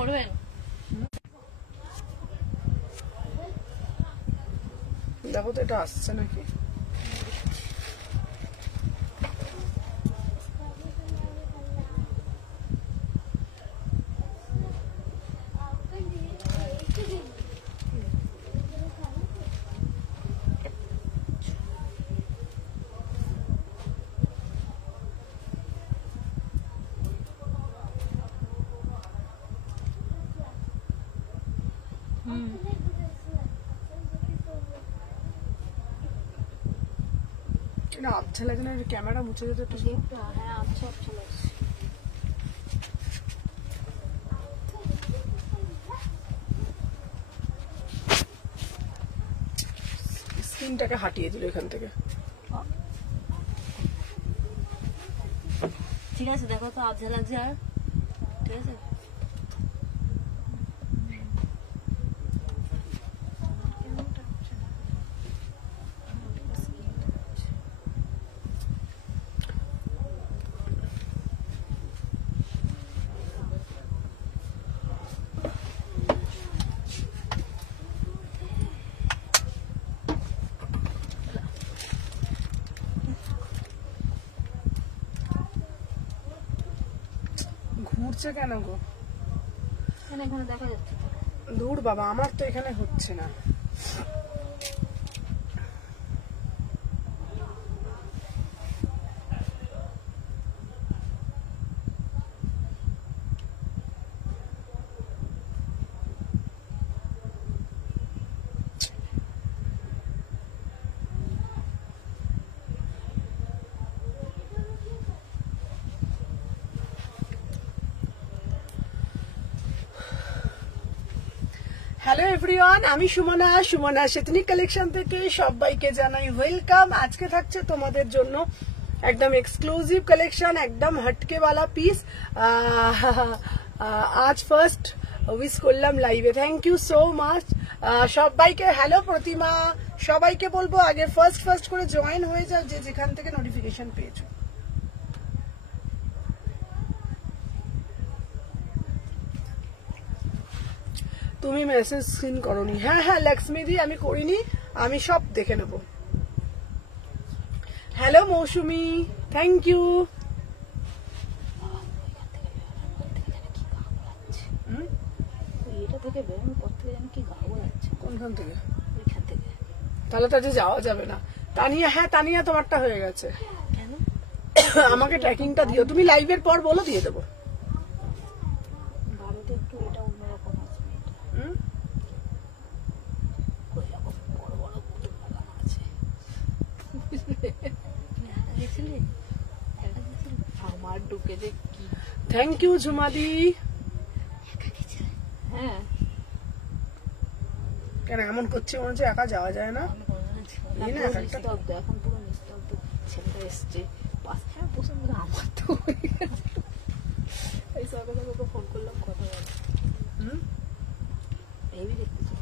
করবেন? দেখো তো এটা আসছে নাকি। না আচ্ছা লাগে না, ক্যামেরা মুছে যেতে একটু। হ্যাঁ আচ্ছা আচ্ছা লাগছে। স্ক্রিনটাকে হাটিয়ে দিল এখান থেকে। ঠিক আছে দেখো তো আবছা লাগছে আর ঠিক আছে। ঘুরছে কেন গো? এখানে দেখা যাচ্ছে। দূর বাবা, আমার তো এখানে হচ্ছে না। হ্যালো এভরিওয়ান, আমি সুমনা এথনিক কালেকশন থেকে সবাইকে জানাই ওয়েলকাম। আজকে থাকছে তোমাদের জন্য একদম এক্সক্লুসিভ কালেকশন, একদম হটকেওয়ালা পিস। আজ ফার্স্ট উইশ করলাম লাইভে, থ্যাংক ইউ সো মাচ সবাইকে। হ্যালো প্রতিমা, সবাইকে বলবো আগে ফার্স্ট করে জয়েন হয়ে যাও যে যেখান থেকে নোটিফিকেশন পেয়েছো। তুমি মেসেজ সিন করনি? হ্যাঁ লক্ষ্মীদি, আমি করিনি, আমি সব দেখে নেব। Hello Mousumi, thank you. কোনখান থেকে? তাহলে তো আজকে যাওয়া যাবে না। তানিয়া, হ্যাঁ তানিয়া তোমারটা হয়ে গেছে। আমাকে ট্র্যাকিংটা দিও, তুমি লাইভের পর বলো, দিয়ে দেবো। থ্যাংক ইউ ঝুমাদি। হ্যাঁ কেন এমন করছে, মনে হচ্ছে একা যাওয়া যায় না। এখন পুরো নিস্তব্ধ। ছেলেটা এসছে বসে আমার তো এই সকালে ফোন করলাম, কথা বল। হেভি দেখতেছি।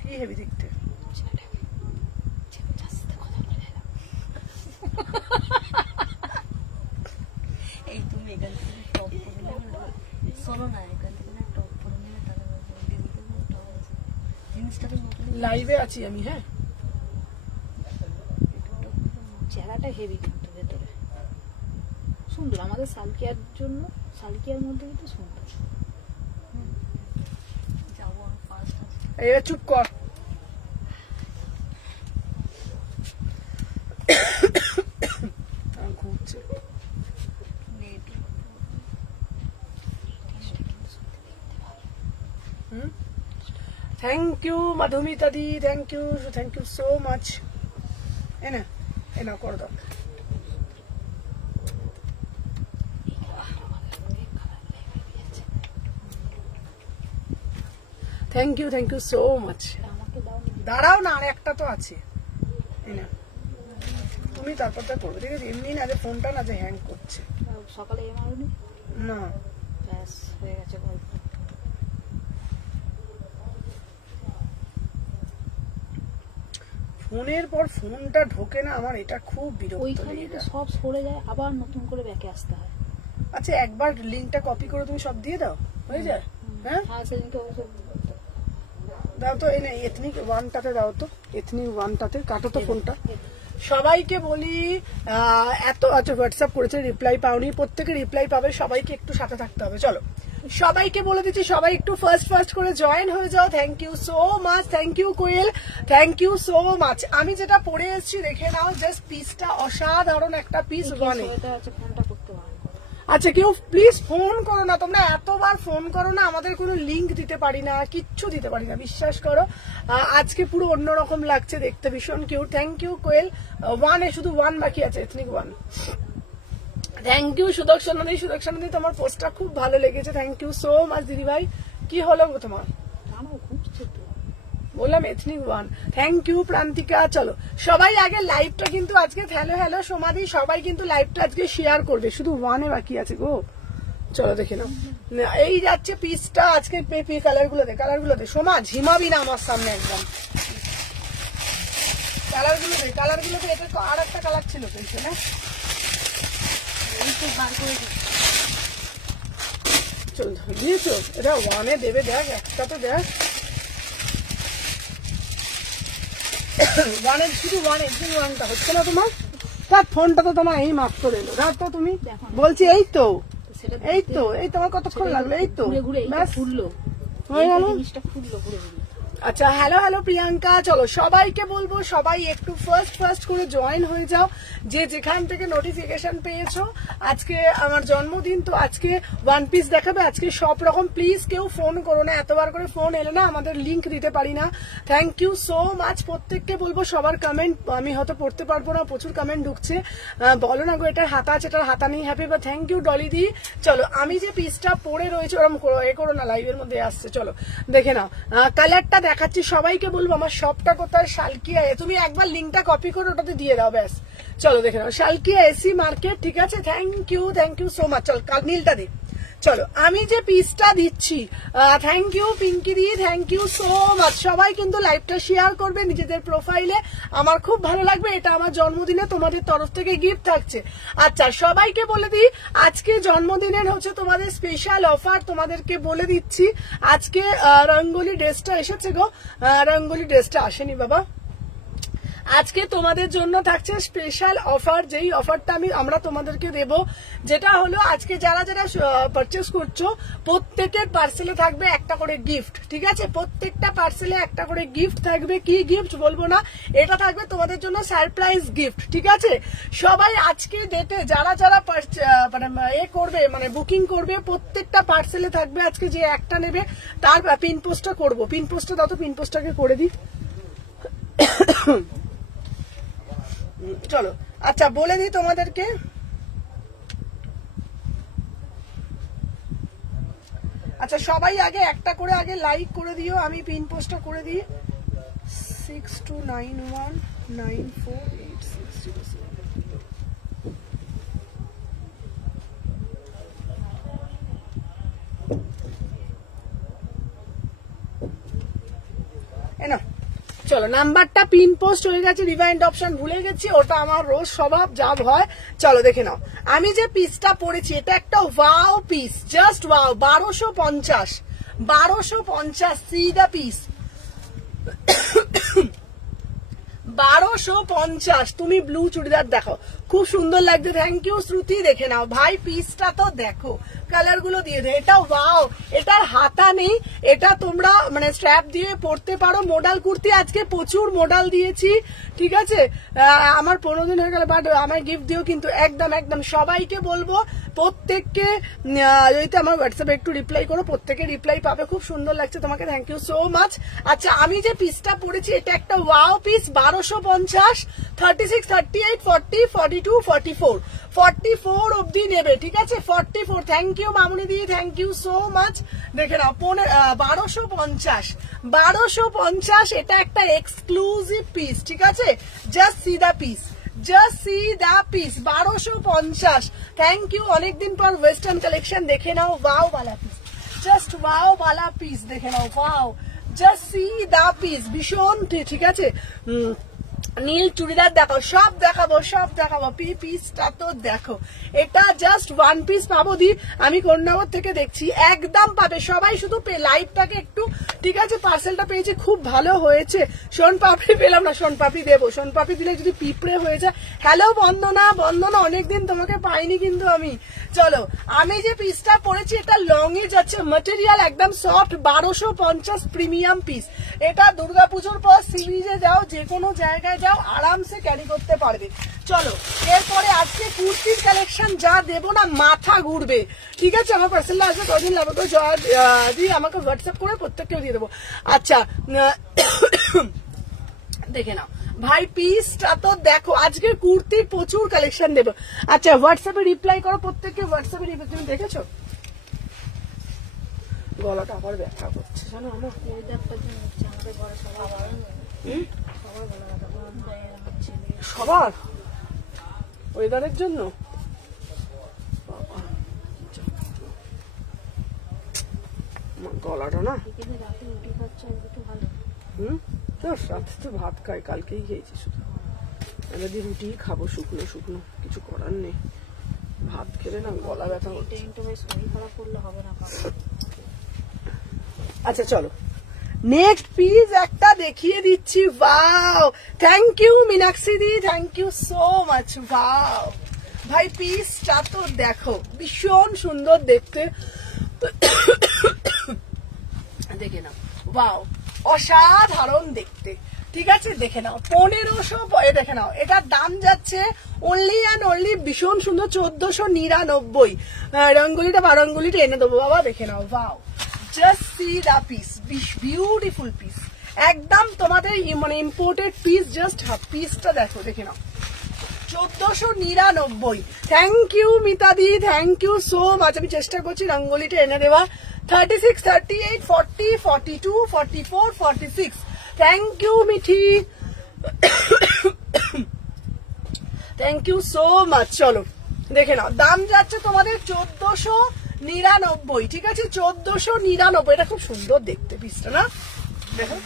কি হেভি দেখতে? এই তুমি এখান থেকে টপ করে শোনো না, এখান থেকে না টপ করে নিলে জিনিসটা তো নতুন। লাইভে আছি আমি। হ্যাঁ চেহারাটা হেভি কিন্তু ভেতরে সুন্দর। আমাদের সালকিয়ার জন্য, সালকিয়ার মধ্যে কিন্তু সুন্দর। যাবো ফার্স্ট। এবার চুপ কর। ঘুরছে। থ্যাংক ইউ মধুমিতা দি, থ্যাংক ইউ সো মাচ। এনা করে দাও। Thank you so much. দাঁড়াও না, আর একটা তো আছে। তুমি তারপরটা করবে, ঠিক আছে? এমনি না যে ফোনটা না যে হ্যাং করছে। সকালে মারুনি না, ব্যাস হয়ে গেছে গল্প। ফোনের পর ফোনটা ঢোকে না আমার, এটা খুব বিরক্ত। ওইখানে তো সব সরে যায়, আবার নতুন করে ব্যাকে আসতে হয়। আচ্ছা একবার লিংকটা কপি করে তুমি সব দিয়ে দাও, হয়ে যায়। হ্যাঁ হ্যাঁ সেদিনকে অবশ্য দাও তো, এই এথনিক ওয়ানটাতে দাও তো, এথনিক ওয়ানটাতে কাটো তো ফোনটা। সবাইকে বলি এত আচ্ছা হোয়াটসঅ্যাপ করেছে রিপ্লাই পাওনি, প্রত্যেকে রিপ্লাই পাবে, সবাইকে একটু সাথে থাকতে হবে। চলো সবাইকে বলে দিচ্ছি, সবাই একটু ফার্স্ট করে জয়েন হয়ে যাও। Thank you so much, thank you Koel, thank you so much. আমি যেটা পরে এসেছি দেখে নাও, জাস্ট পিসটা অসাধারণ একটা পিস। বনে ফোনটা করতে পারো। আচ্ছা কেউ প্লিজ ফোন করো না, তোমরা এতবার ফোন করো না, আমাদের কোনো লিঙ্ক দিতে পারি না, কিচ্ছু দিতে পারি না, বিশ্বাস করো। আজকে পুরো অন্যরকম লাগছে দেখতে, ভীষণ কিউট। থ্যাংক ইউ কোয়েল। ওয়ানে শুধু ওয়ান বাকি আছে, এথনিক ওয়ান। থ্যাংক ইউ সুদর্শন নদী, সুদর্শন নদী তোমার পোস্টটা খুব ভালো লেগেছে, থ্যাংক ইউ সো মাচ দিদি ভাই। কি হলো গো তোমার? বললাম ethnic one. Thank you Prantika. চলো সবাই আগে লাইভটা কিন্তু আজকে, হ্যালো হ্যালো সমাধি, সবাই কিন্তু লাইভটা আজকে শেয়ার করবে, শুধু ওয়ানে বাকি আছে গো। চলো দেখে নাও, এই যাচ্ছে পিসটা আজকে। পেপি কালারগুলো দে সোমা, ঝিমাবি না আমার সামনে একদম। কালারগুলো দে, এটা আর একটা কালার ছিল তো না, চল দিয়েছো, এটা ওয়ানে দেবে, দেখ একটা তো দেখ। ওয়ানের শুধু ওয়ানটা হচ্ছে না তোমার, তার ফোনটা তো তোমার এই মাত্র দিলো, তো তুমি বলছি এই তো তোমার কতক্ষণ লাগলো, এই তো ফুললো হয়ে গেল। ফুললো ঘুরে ঘুরে। আচ্ছা হ্যালো হ্যালো প্রিয়াঙ্কা। চলো সবাইকে বলবো, সবাই একটু ফার্স্ট করে জয়েন হয়ে যাও, যে যেখান থেকে নোটিফিকেশন পেয়েছো। আজকে আমার জন্মদিন, তো আজকে ওয়ান পিস দেখাবে, আজকে সব রকম। প্লিজ কেউ ফোন করো না, এতবার করে ফোন এলে না আমাদের লিঙ্ক দিতে পারি না। থ্যাংক ইউ সো মাচ, প্রত্যেককে বলবো। সবার কমেন্ট আমি হয়তো পড়তে পারবো না, প্রচুর কমেন্ট ঢুকছে। বলো না গো এটার হাতা আছে, এটার হাতা নেই, হ্যাপি বা থ্যাংক ইউ ডলি দি। চলো আমি যে পিসটা পরে রয়েছে, ওরকম এ করো না, লাইভের মধ্যে আসছে। চলো দেখে নাও, কালারটা দেখাচ্ছি। সবাইকে বলবো আমার শপটা কোথায়, শালকিয়া। তুমি একবার লিঙ্কটা কপি করে ওটাতে দিয়ে দাও, ব্যাস। চলো দেখে নাও, শালকিয়া এসি মার্কেট, ঠিক আছে। Thank you so much. চল নীলটা দি। চলো আমি যে পিসটা দিচ্ছি, থ্যাংক ইউ পিঙ্কি দি, থ্যাংক ইউ সো মাচ। সবাই কিন্তু লাইভটা শেয়ার করবে নিজেদের প্রোফাইলে, আমার খুব ভালো লাগবে। এটা আমার জন্মদিনে তোমাদের তরফ থেকে গিফট থাকছে। আচ্ছা সবাইকে বলে দিই, আজকে জন্মদিনের হচ্ছে তোমাদের স্পেশাল অফার, তোমাদেরকে বলে দিচ্ছি। আজকে রঙ্গোলি ড্রেসটা এসেছে গো, রঙ্গোলি ড্রেসটা আসেনি বাবা। আজকে তোমাদের জন্য থাকছে স্পেশাল অফার, যেই অফারটা আমরা তোমাদেরকে দেব, যেটা হলো আজকে যারা পারচেস করছো প্রত্যেকের পার্সেলে থাকবে একটা করে গিফট, ঠিক আছে। প্রত্যেকটা পার্সেলে একটা করে গিফট থাকবে। কি গিফট বলবো না, এটা থাকবে তোমাদের জন্য সারপ্রাইজ গিফট, ঠিক আছে। সবাই আজকে ডেটে যারা করবে, মানে বুকিং করবে, প্রত্যেকটা পার্সেলে থাকবে আজকে যে একটা নেবে তার পিন পোস্টটা করবো। পিন পোস্টটা দাও তো, পিন পোস্টটাকে করে দিই। চলো আচ্ছা বলে দিই তোমাদেরকে, আচ্ছা সবাই আগে একটা করে আগে লাইক করে দিও, আমি পিন পোস্টটা করে দিই। 6291948607। না চলো নাম্বারটা পিন পোস্ট হয়ে গেছে, রিভাইন্ড অপশন ভুলে গেছি, ওটা আমার রোজ স্বভাব, যা হয়। চলো দেখে নাও, আমি যে পিসটা পরেছি এটা একটা wow piece, just wow. 1250 see the piece, 1250। তুমি ব্লু চুড়িদার দেখো, খুব সুন্দর লাগছে। Thank you Shruti. দেখে নাও ভাই, পিসটা তো দেখো, কালার গুলো দিয়ে দেয়। এটা ওয়াও, এটার হাতা নেই, এটা তোমরা মানে স্ট্র্যাপ দিয়ে পরতে পারো। মডাল কুর্তি আজকে প্রচুর মডাল দিয়েছি, ঠিক আছে। আমার 15 দিন হয়ে গেল, বাট আমায় গিফট দিও কিন্তু, একদম সবাইকে বলবো। প্রত্যেককে যদি আমার হোয়াটসঅ্যাপে একটু রিপ্লাই করো, প্রত্যেকে রিপ্লাই পাবে। খুব সুন্দর লাগছে তোমাকে, থ্যাংক ইউ সো মাচ। আচ্ছা আমি যে পিসটা পরেছি এটা একটা ওয়াও পিস, 1250, 36, 38, 40, 42, 44 অব্দি নেবে, ঠিক আছে। 44। থ্যাংক ইউ মামুনি দি, থ্যাংক ইউ সো মাচ। দেখে নাও 1250, এটা একটা এক্সক্লুসিভ পিস, ঠিক আছে। Just see the piece, 1250। Thank you. অনেকদিন পর ওয়েস্টার্ন কালেকশন, দেখে নাও, ওয়াও वाला পিস, জাস্ট ওয়াও वाला পিস, দেখে নাও, wow, just see the piece, ভীষণ ঠিক আছে। নীল চুড়িদার দেখো, সব দেখাবো সব দেখাবো। পিসটা তো দেখো, এটা জাস্ট ওয়ান পিস পাবো দি, আমি কন্যাগর থেকে দেখছি, একদম পাবে সবাই, শুধু লাইভটাকে একটু, ঠিক আছে? পার্সেলটা পেয়েছি, খুব ভালো হয়েছে। সোন পাপড়ি পেলাম না, সোন পাপড়ি দেবো, সোন পাপড়ি দিলে যদি পিঁপড়ে হয়ে যায়। হ্যালো বন্দনা, বন্দনা অনেকদিন তোমাকে পাইনি কিন্তু আমি। চলো, আমি যে পিসটা পরেছি এটা লং এ যাচ্ছে, ম্যাটেরিয়াল একদম সফট, 1250 প্রিমিয়াম পিস। এটা দুর্গাপুজোর পর সি বিচে যাও, যে কোনো জায়গায় যাও, আরামসে ক্যারি করতে পারবে। চলো, এরপরে আজকে কুর্তির কালেকশন যা দেবো না মাথা ঘুরবে, ঠিক আছে? আমার পার্সেলটা আসবে কদিন লাগবে তো, দিয়ে আমাকে হোয়াটসঅ্যাপ করে প্রত্যেককেও দিয়ে দেবো। আচ্ছা, দেখে নাও ভাই, পিসটা তো দেখো, আজকে কুর্তির প্রচুর কালেকশন দেবো। আচ্ছা, হোয়াটসঅ্যাপে রিপ্লাই করো প্রত্যেককে, হোয়াটসঅ্যাপে রিপ্লাই। তুমি দেখেছো? গলাটা আবার ব্যথা করছে জানো আমার। সবার ওয়েদারের জন্য গলাটা না, রাতে তো ভাত খাই, কালকেই খেয়েছি শুধু, এবার রুটি খাবো শুকনো শুকনো, কিছু করার নেই, ভাত খেলে না গলা ব্যথা হচ্ছে। আচ্ছা চলো, নেক্সট পিস একটা দেখিয়ে দিচ্ছি। ওয়াও, থ্যাংক ইউ মীনাক্ষী দি, thank you so much. Wow ভাই, পিসটা তো দেখো, ভীষণ সুন্দর দেখতে, দেখে নাও। ওয়াও, অসাধারণ দেখতে, ঠিক আছে? দেখে নাও, 1500, দেখে নাও, এটার দাম যাচ্ছে অনলি অ্যান্ড অনলি, ভীষণ সুন্দর, 1499। রঙ্গোলিটা বা রঙ্গোলিটা এনে দেবো বাবা, দেখে নাও। Wow, just see the piece, beautiful piece, একদম তোমাদের মানে ইম্পোর্টেড পিস। জাস্ট পিসটা দেখো, দেখে নাও, 1499। থ্যাংক ইউ মিতাদি, থ্যাংক ইউ সো মাচ। আমি চেষ্টা করছি রঙ্গোলিটা এনে দেওয়া। 36, 38, 40, 42, 44, 46। Thank you Mithi, thank you so much. চলো দেখে নাও, দাম যাচ্ছে তোমাদের 1499, ঠিক আছে? 1499। এটা খুব সুন্দর দেখতে পিসটা না, দেখো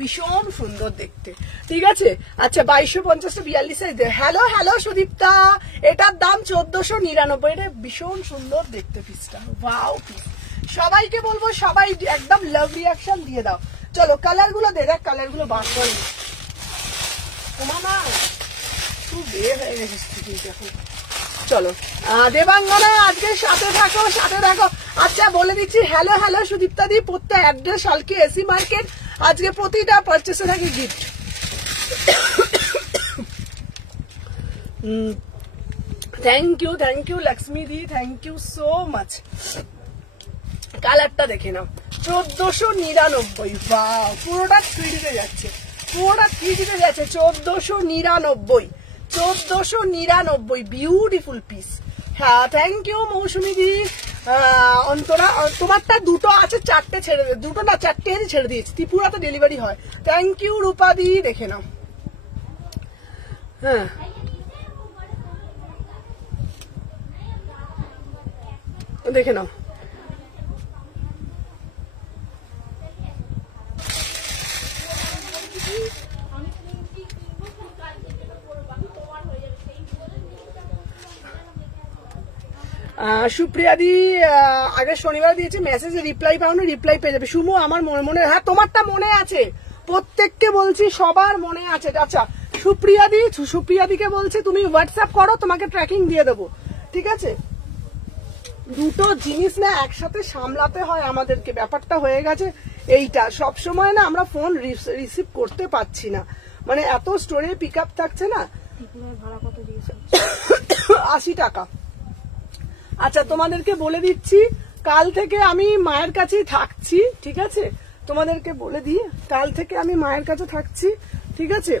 ভীষণ সুন্দর দেখতে, ঠিক আছে? আচ্ছা, 2250 42 সাইজ। হ্যালো হ্যালো সুদীপ্তা, এটার দাম 1499। এটা ভীষণ সুন্দর দেখতে পিসটা। ওয়াও পিস, সবাইকে বলবো সবাই একদম লাভ রিয়াকশন দিয়ে দাও। চলো কালার গুলো দেখ, কালার গুলো বার করে তোমার না খুব বের হয়ে গেছে এখন। চলো দেবাঙ্গনা, আজকে সাথে থাকো, সাথে থাকো। আচ্ছা বলে দিচ্ছি, হ্যালো হ্যালো সুদীপ্তা দি, প্রত্যেক অ্যাড্রেস শালকি এসি মার্কেট, আজকে প্রতিটা পারচেসে থাকে গিফট। থ্যাংক ইউ লক্ষ্মী দি, থ্যাংক ইউ সো মাচ। কালারটা দেখে নাও, 1499। বাহ, পুরোটা 3D যাচ্ছে, পুরোটা 3D যাচ্ছে, 1499, 1499, বিউটিফুল পিস। হ্যাঁ, থ্যাংক ইউ মৌসুমী দি। অন্তরা, তোমারটা দুটো আছে, 4টে ছেড়ে, দুটো না 4টে ছেড়ে দিয়েছি, ত্রিপুরাতে ডেলিভারি হয়। থ্যাংক ইউ রূপা দি, দেখে নাও। হ্যাঁ, দেখে নাও, সুপ্রিয়া দি আগে শনিবার দিয়েছে, মেসেজে রিপ্লাই পাওনি, রিপ্লাই পেয়ে যাবে। সুমু, আমার মনে, হ্যাঁ তোমারটা মনে আছে, প্রত্যেককে বলছি সবার মনে আছে। আচ্ছা, সুপ্রিয়া দিকে বলছে তুমি হোয়াটসঅ্যাপ করো, তোমাকে ট্র্যাকিং দিয়ে দেবো, ঠিক আছে? দুটো জিনিস না একসাথে সামলাতে হয় আমাদেরকে, ব্যাপারটা হয়ে গেছে এইটা। সব সময় না আমরা ফোন রিসিভ করতে পারছি না, মানে এত স্টোরে পিক আপ থাকছে না। 80 টাকা। আচ্ছা, তোমাদেরকে বলে দিচ্ছি, কাল থেকে আমি মায়ের কাছেই থাকছি, ঠিক আছে? তোমাদেরকে বলে দিই, কাল থেকে আমি মায়ের কাছে থাকছি, ঠিক আছে?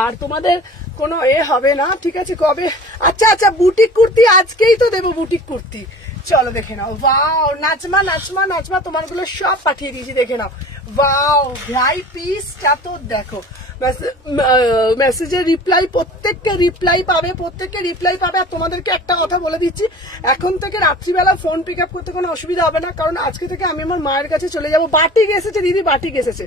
আর তোমাদের কোনো হবে না, ঠিক আছে? কবে? আচ্ছা, বুটিক কুর্তি আজকেই তো দেবো, বুটিক কুর্তি। চলো দেখে নাও। ওয়াও, নাচমা তোমারগুলো সব পাঠিয়ে দিয়েছি, দেখে নাও। ওয়াও ভাই, পিসটা তো দেখো। মেসেজের রিপ্লাই, প্রত্যেককে রিপ্লাই পাবে। আর তোমাদেরকে একটা কথা বলে দিচ্ছি, এখন থেকে রাত্রিবেলা ফোন পিক আপ করতে কোনো অসুবিধা হবে না, কারণ আজকে থেকে আমি আমার মায়ের কাছে চলে যাবো। বাটিক এসেছে দিদি, বাটিক এসেছে।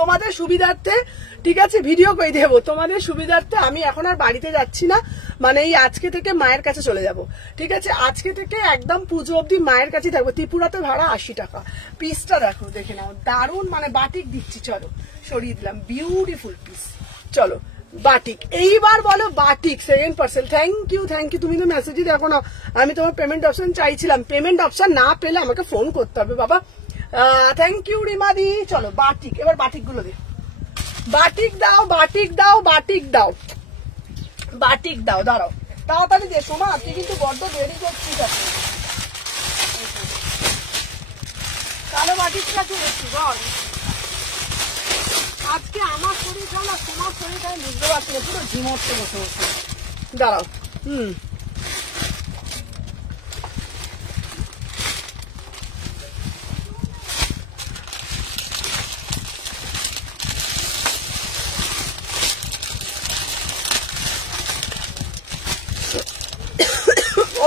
তোমাদের সুবিধার্থে, ঠিক আছে, ভিডিও করে দেবো তোমাদের সুবিধার্থে। আমি এখন আর বাড়িতে যাচ্ছি না, মানে এই আজকে থেকে মায়ের কাছে চলে যাব, ঠিক আছে। আজকে থেকে একদম পুজো অবধি মায়ের কাছে থাকবো। ত্রিপুরাতে ভাড়া 80 টাকা। পিসটা দেখো, দেখে নাও, দারুণ, মানে বাটিক দিচ্ছি। চলো সরিয়ে দিলাম, বিউটিফুল পিস। চলো বাটিক, এইবার বলো batik second parcel. Thank you, তুমি তো মেসেজই দেখো না। আমি তোমার পেমেন্ট অপশন চাইছিলাম, পেমেন্ট অপশন না পেলে আমাকে ফোন করতে হবে বাবা। থ্যাংক ইউ রিমাদি। চলো বাটিক, এবার বাটিক গুলো দে। বাটিক দাও, বাটিক দাও, বাটিক দাও, বাটিক দাও। দাঁড়াও, তাড়াতাড়ি দে সোমা, তুই কিন্তু বড্ড দেরি করছিস। কালো বাটিকটা কি দেখছি বল। আজকে আমার শরীর খারাপ, তোমার শরীর খারাপ বুঝতে পারছি না, পুরো ঝিমোচ্ছে বসে বসে। দাঁড়াও,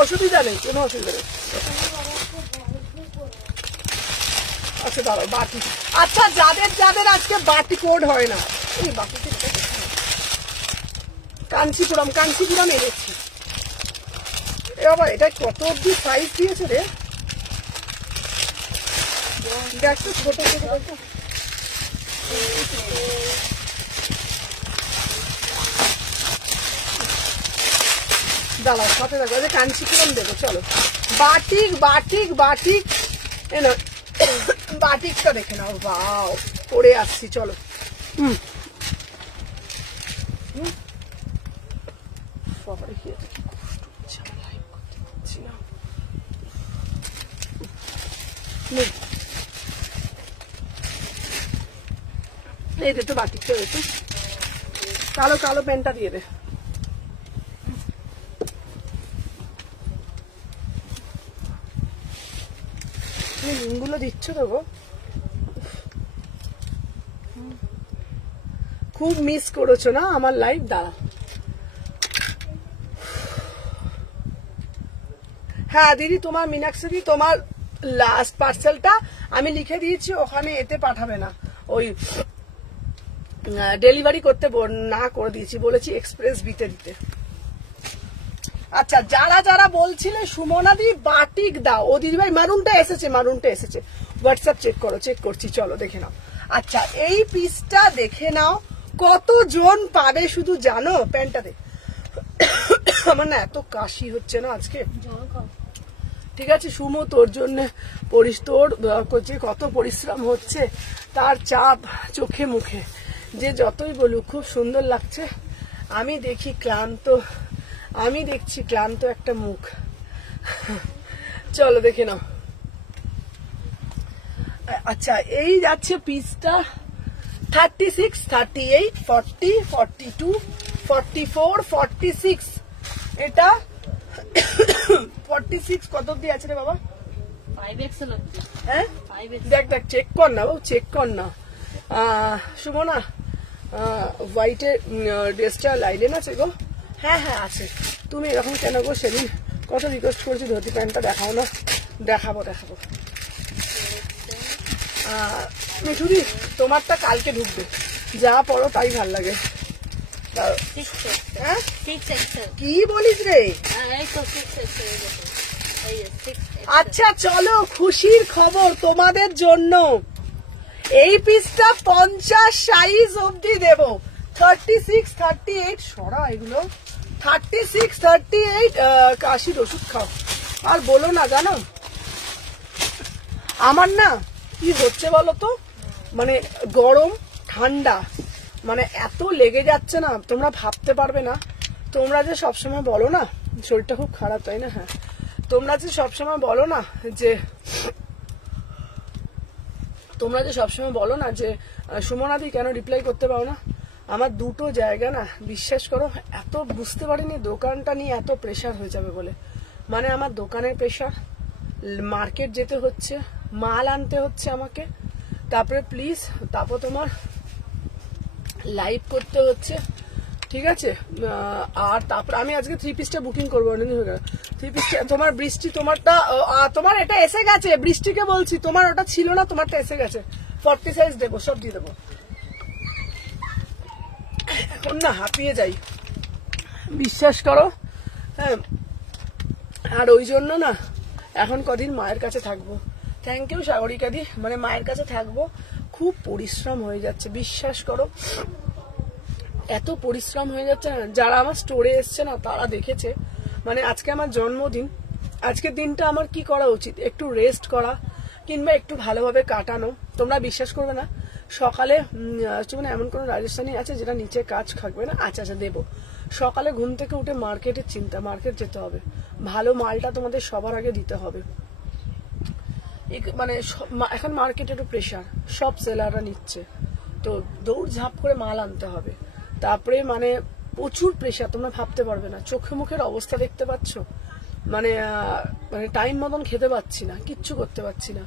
অসুবিধা নেই, কোনো অসুবিধা নেই। আচ্ছা দাঁড়াও, বাটি, আচ্ছা যাদের যাদের আজকে বাটি কোড হয় না, এই বাটিতে কাঞ্চিপুরম এনেছি। এ বাবা, এটা কত অব্দি সাইজ দিয়েছে রে, দেখ তো, ছোট ছোট। দাঁড়াও, সাথে দেখো, কাঞ্চিপুরম দেবো। চলো বাটিক, বাটিক, বাটিক, বাটিকটা দেখে নাও। বাও, পরে আসছি। চলো এই দে তো বাটিকটা, দেখো কালো কালো পেনটা দিয়ে দে। লিঙ্কগুলো দিচ্ছ তো গো, খুব মিস করেছো না আমার লাইভ। দাঁড়া, হ্যাঁ দিদি, তোমার মীনাক্ষী, তোমার লাস্ট পার্সেলটা আমি লিখে দিয়েছি, ওখানে এতে পাঠাবে না, ওই ডেলিভারি করতে না করে দিয়েছি, বলেছি এক্সপ্রেস বিতে দিতে। আচ্ছা, যারা যারা বলছিলে সুমনা দি বাটিক দাও, ও দিদি ভাই মারুনটা এসেছে, হোয়াটসঅ্যাপ চেক করো, চেক করছি। চলো দেখে নাও। আচ্ছা, এই পিসটা দেখে নাও, কতজন পাবে শুধু জানো। প্যান্টটা দে, আমার না এত কাশি হচ্ছে না আজকে, ঠিক আছে সুমো, তোর জন্য তোর কত পরিশ্রম হচ্ছে, তার চাপ চোখে মুখে, যে যতই বলুক খুব সুন্দর লাগছে। আমি দেখছি ক্লান্ত একটা মুখ। চলো দেখে নাও। আচ্ছা, এই যাচ্ছে পিসটা 36, 38, 40, 42, 44, 46। এটা 46 কত অব্দি আছে রে বাবা? 5XL অব্দি। হ্যাঁ, দেখ চেক কর না বাবু, চেক কর না। সুমনা, হোয়াইটের ড্রেসটা লাইলেন আছে গো? হ্যাঁ হ্যাঁ আছে। তুমি এরকম কেন গো? সেদিন কত রিকোয়েস্ট করেছি ধুতি প্যান্টটা দেখাও না। দেখাবো। মিঠুদি, তোমারটা কালকে ঢুকবে, যা পড়ো তাই ভাল লাগে। কি বলিস রে? আচ্ছা চলো, খুশির খবর তোমাদের জন্য, এই পিসটা 50 সাইজ অব্দি দেবো। 36, 38, সরা এগুলো 36, 38। কাশির ওষুধ খাও আর বলো না, জানো আমার না কি হচ্ছে বলো তো, মানে গরম ঠান্ডা, মানে এত লেগে যাচ্ছে না, তোমরা ভাবতে পারবে না। তোমরা যে সবসময় বলো না শরীরটা খুব খারাপ, তাই না? হ্যাঁ, তোমরা যে সবসময় বলো না যে সুমনাদি কেন রিপ্লাই করতে পারো না, আমার দুটো জায়গা না, বিশ্বাস করো, এত বুঝতে পারিনি দোকানটা নিয়ে এত প্রেশার হয়ে যাবে বলে। মানে আমার দোকানের প্রেশার, মার্কেট যেতে হচ্ছে, মাল আনতে হচ্ছে আমাকে, তারপর তোমার লাইভ করতে হচ্ছে, ঠিক আছে? আর তারপর আমি আজকে 3 পিসটা বুকিং করবো। 3 পিসটা তোমার বৃষ্টি, তোমার এটা এসে গেছে, বৃষ্টিকে বলছি, তোমার ওটা ছিল না, তোমারটা এসে গেছে। 40 সাইজ দেবো, সব দিয়ে দেবো। এখন না হাঁপিয়ে যাই, বিশ্বাস করো। হ্যাঁ, আর ওই জন্য না এখন কদিন মায়ের কাছে থাকবো। থ্যাংক ইউ সাগরিকাদি, মানে মায়ের কাছে থাকবো। খুব পরিশ্রম হয়ে যাচ্ছে, বিশ্বাস করো, এত পরিশ্রম হয়ে যাচ্ছে না। যারা আমার স্টোরে এসছে না তারা দেখেছে, মানে আজকে আমার জন্মদিন, আজকের দিনটা আমার কি করা উচিত, একটু রেস্ট করা কিংবা একটু ভালোভাবে কাটানো। তোমরা বিশ্বাস করবে না, সকালে মানে এমন কোনো রাজস্থানী আছে যেটা নিচে কাজ থাকবে না। আচ্ছা আচ্ছা দেবো। সকালে ঘুম থেকে উঠে মার্কেটের চিন্তা, মার্কেট যেতে হবে, ভালো মালটা তোমাদের সবার আগে দিতে হবে। মানে এখন মার্কেটে একটু প্রেশার, সব সেলাররা নিচ্ছে, তো দৌড় ঝাঁপ করে মাল আনতে হবে। তারপরে মানে প্রচুর প্রেশার, তোমরা ভাবতে পারবে না। চোখে মুখের অবস্থা দেখতে পাচ্ছ, মানে টাইম মতন খেতে পাচ্ছি না, কিচ্ছু করতে পারছি না।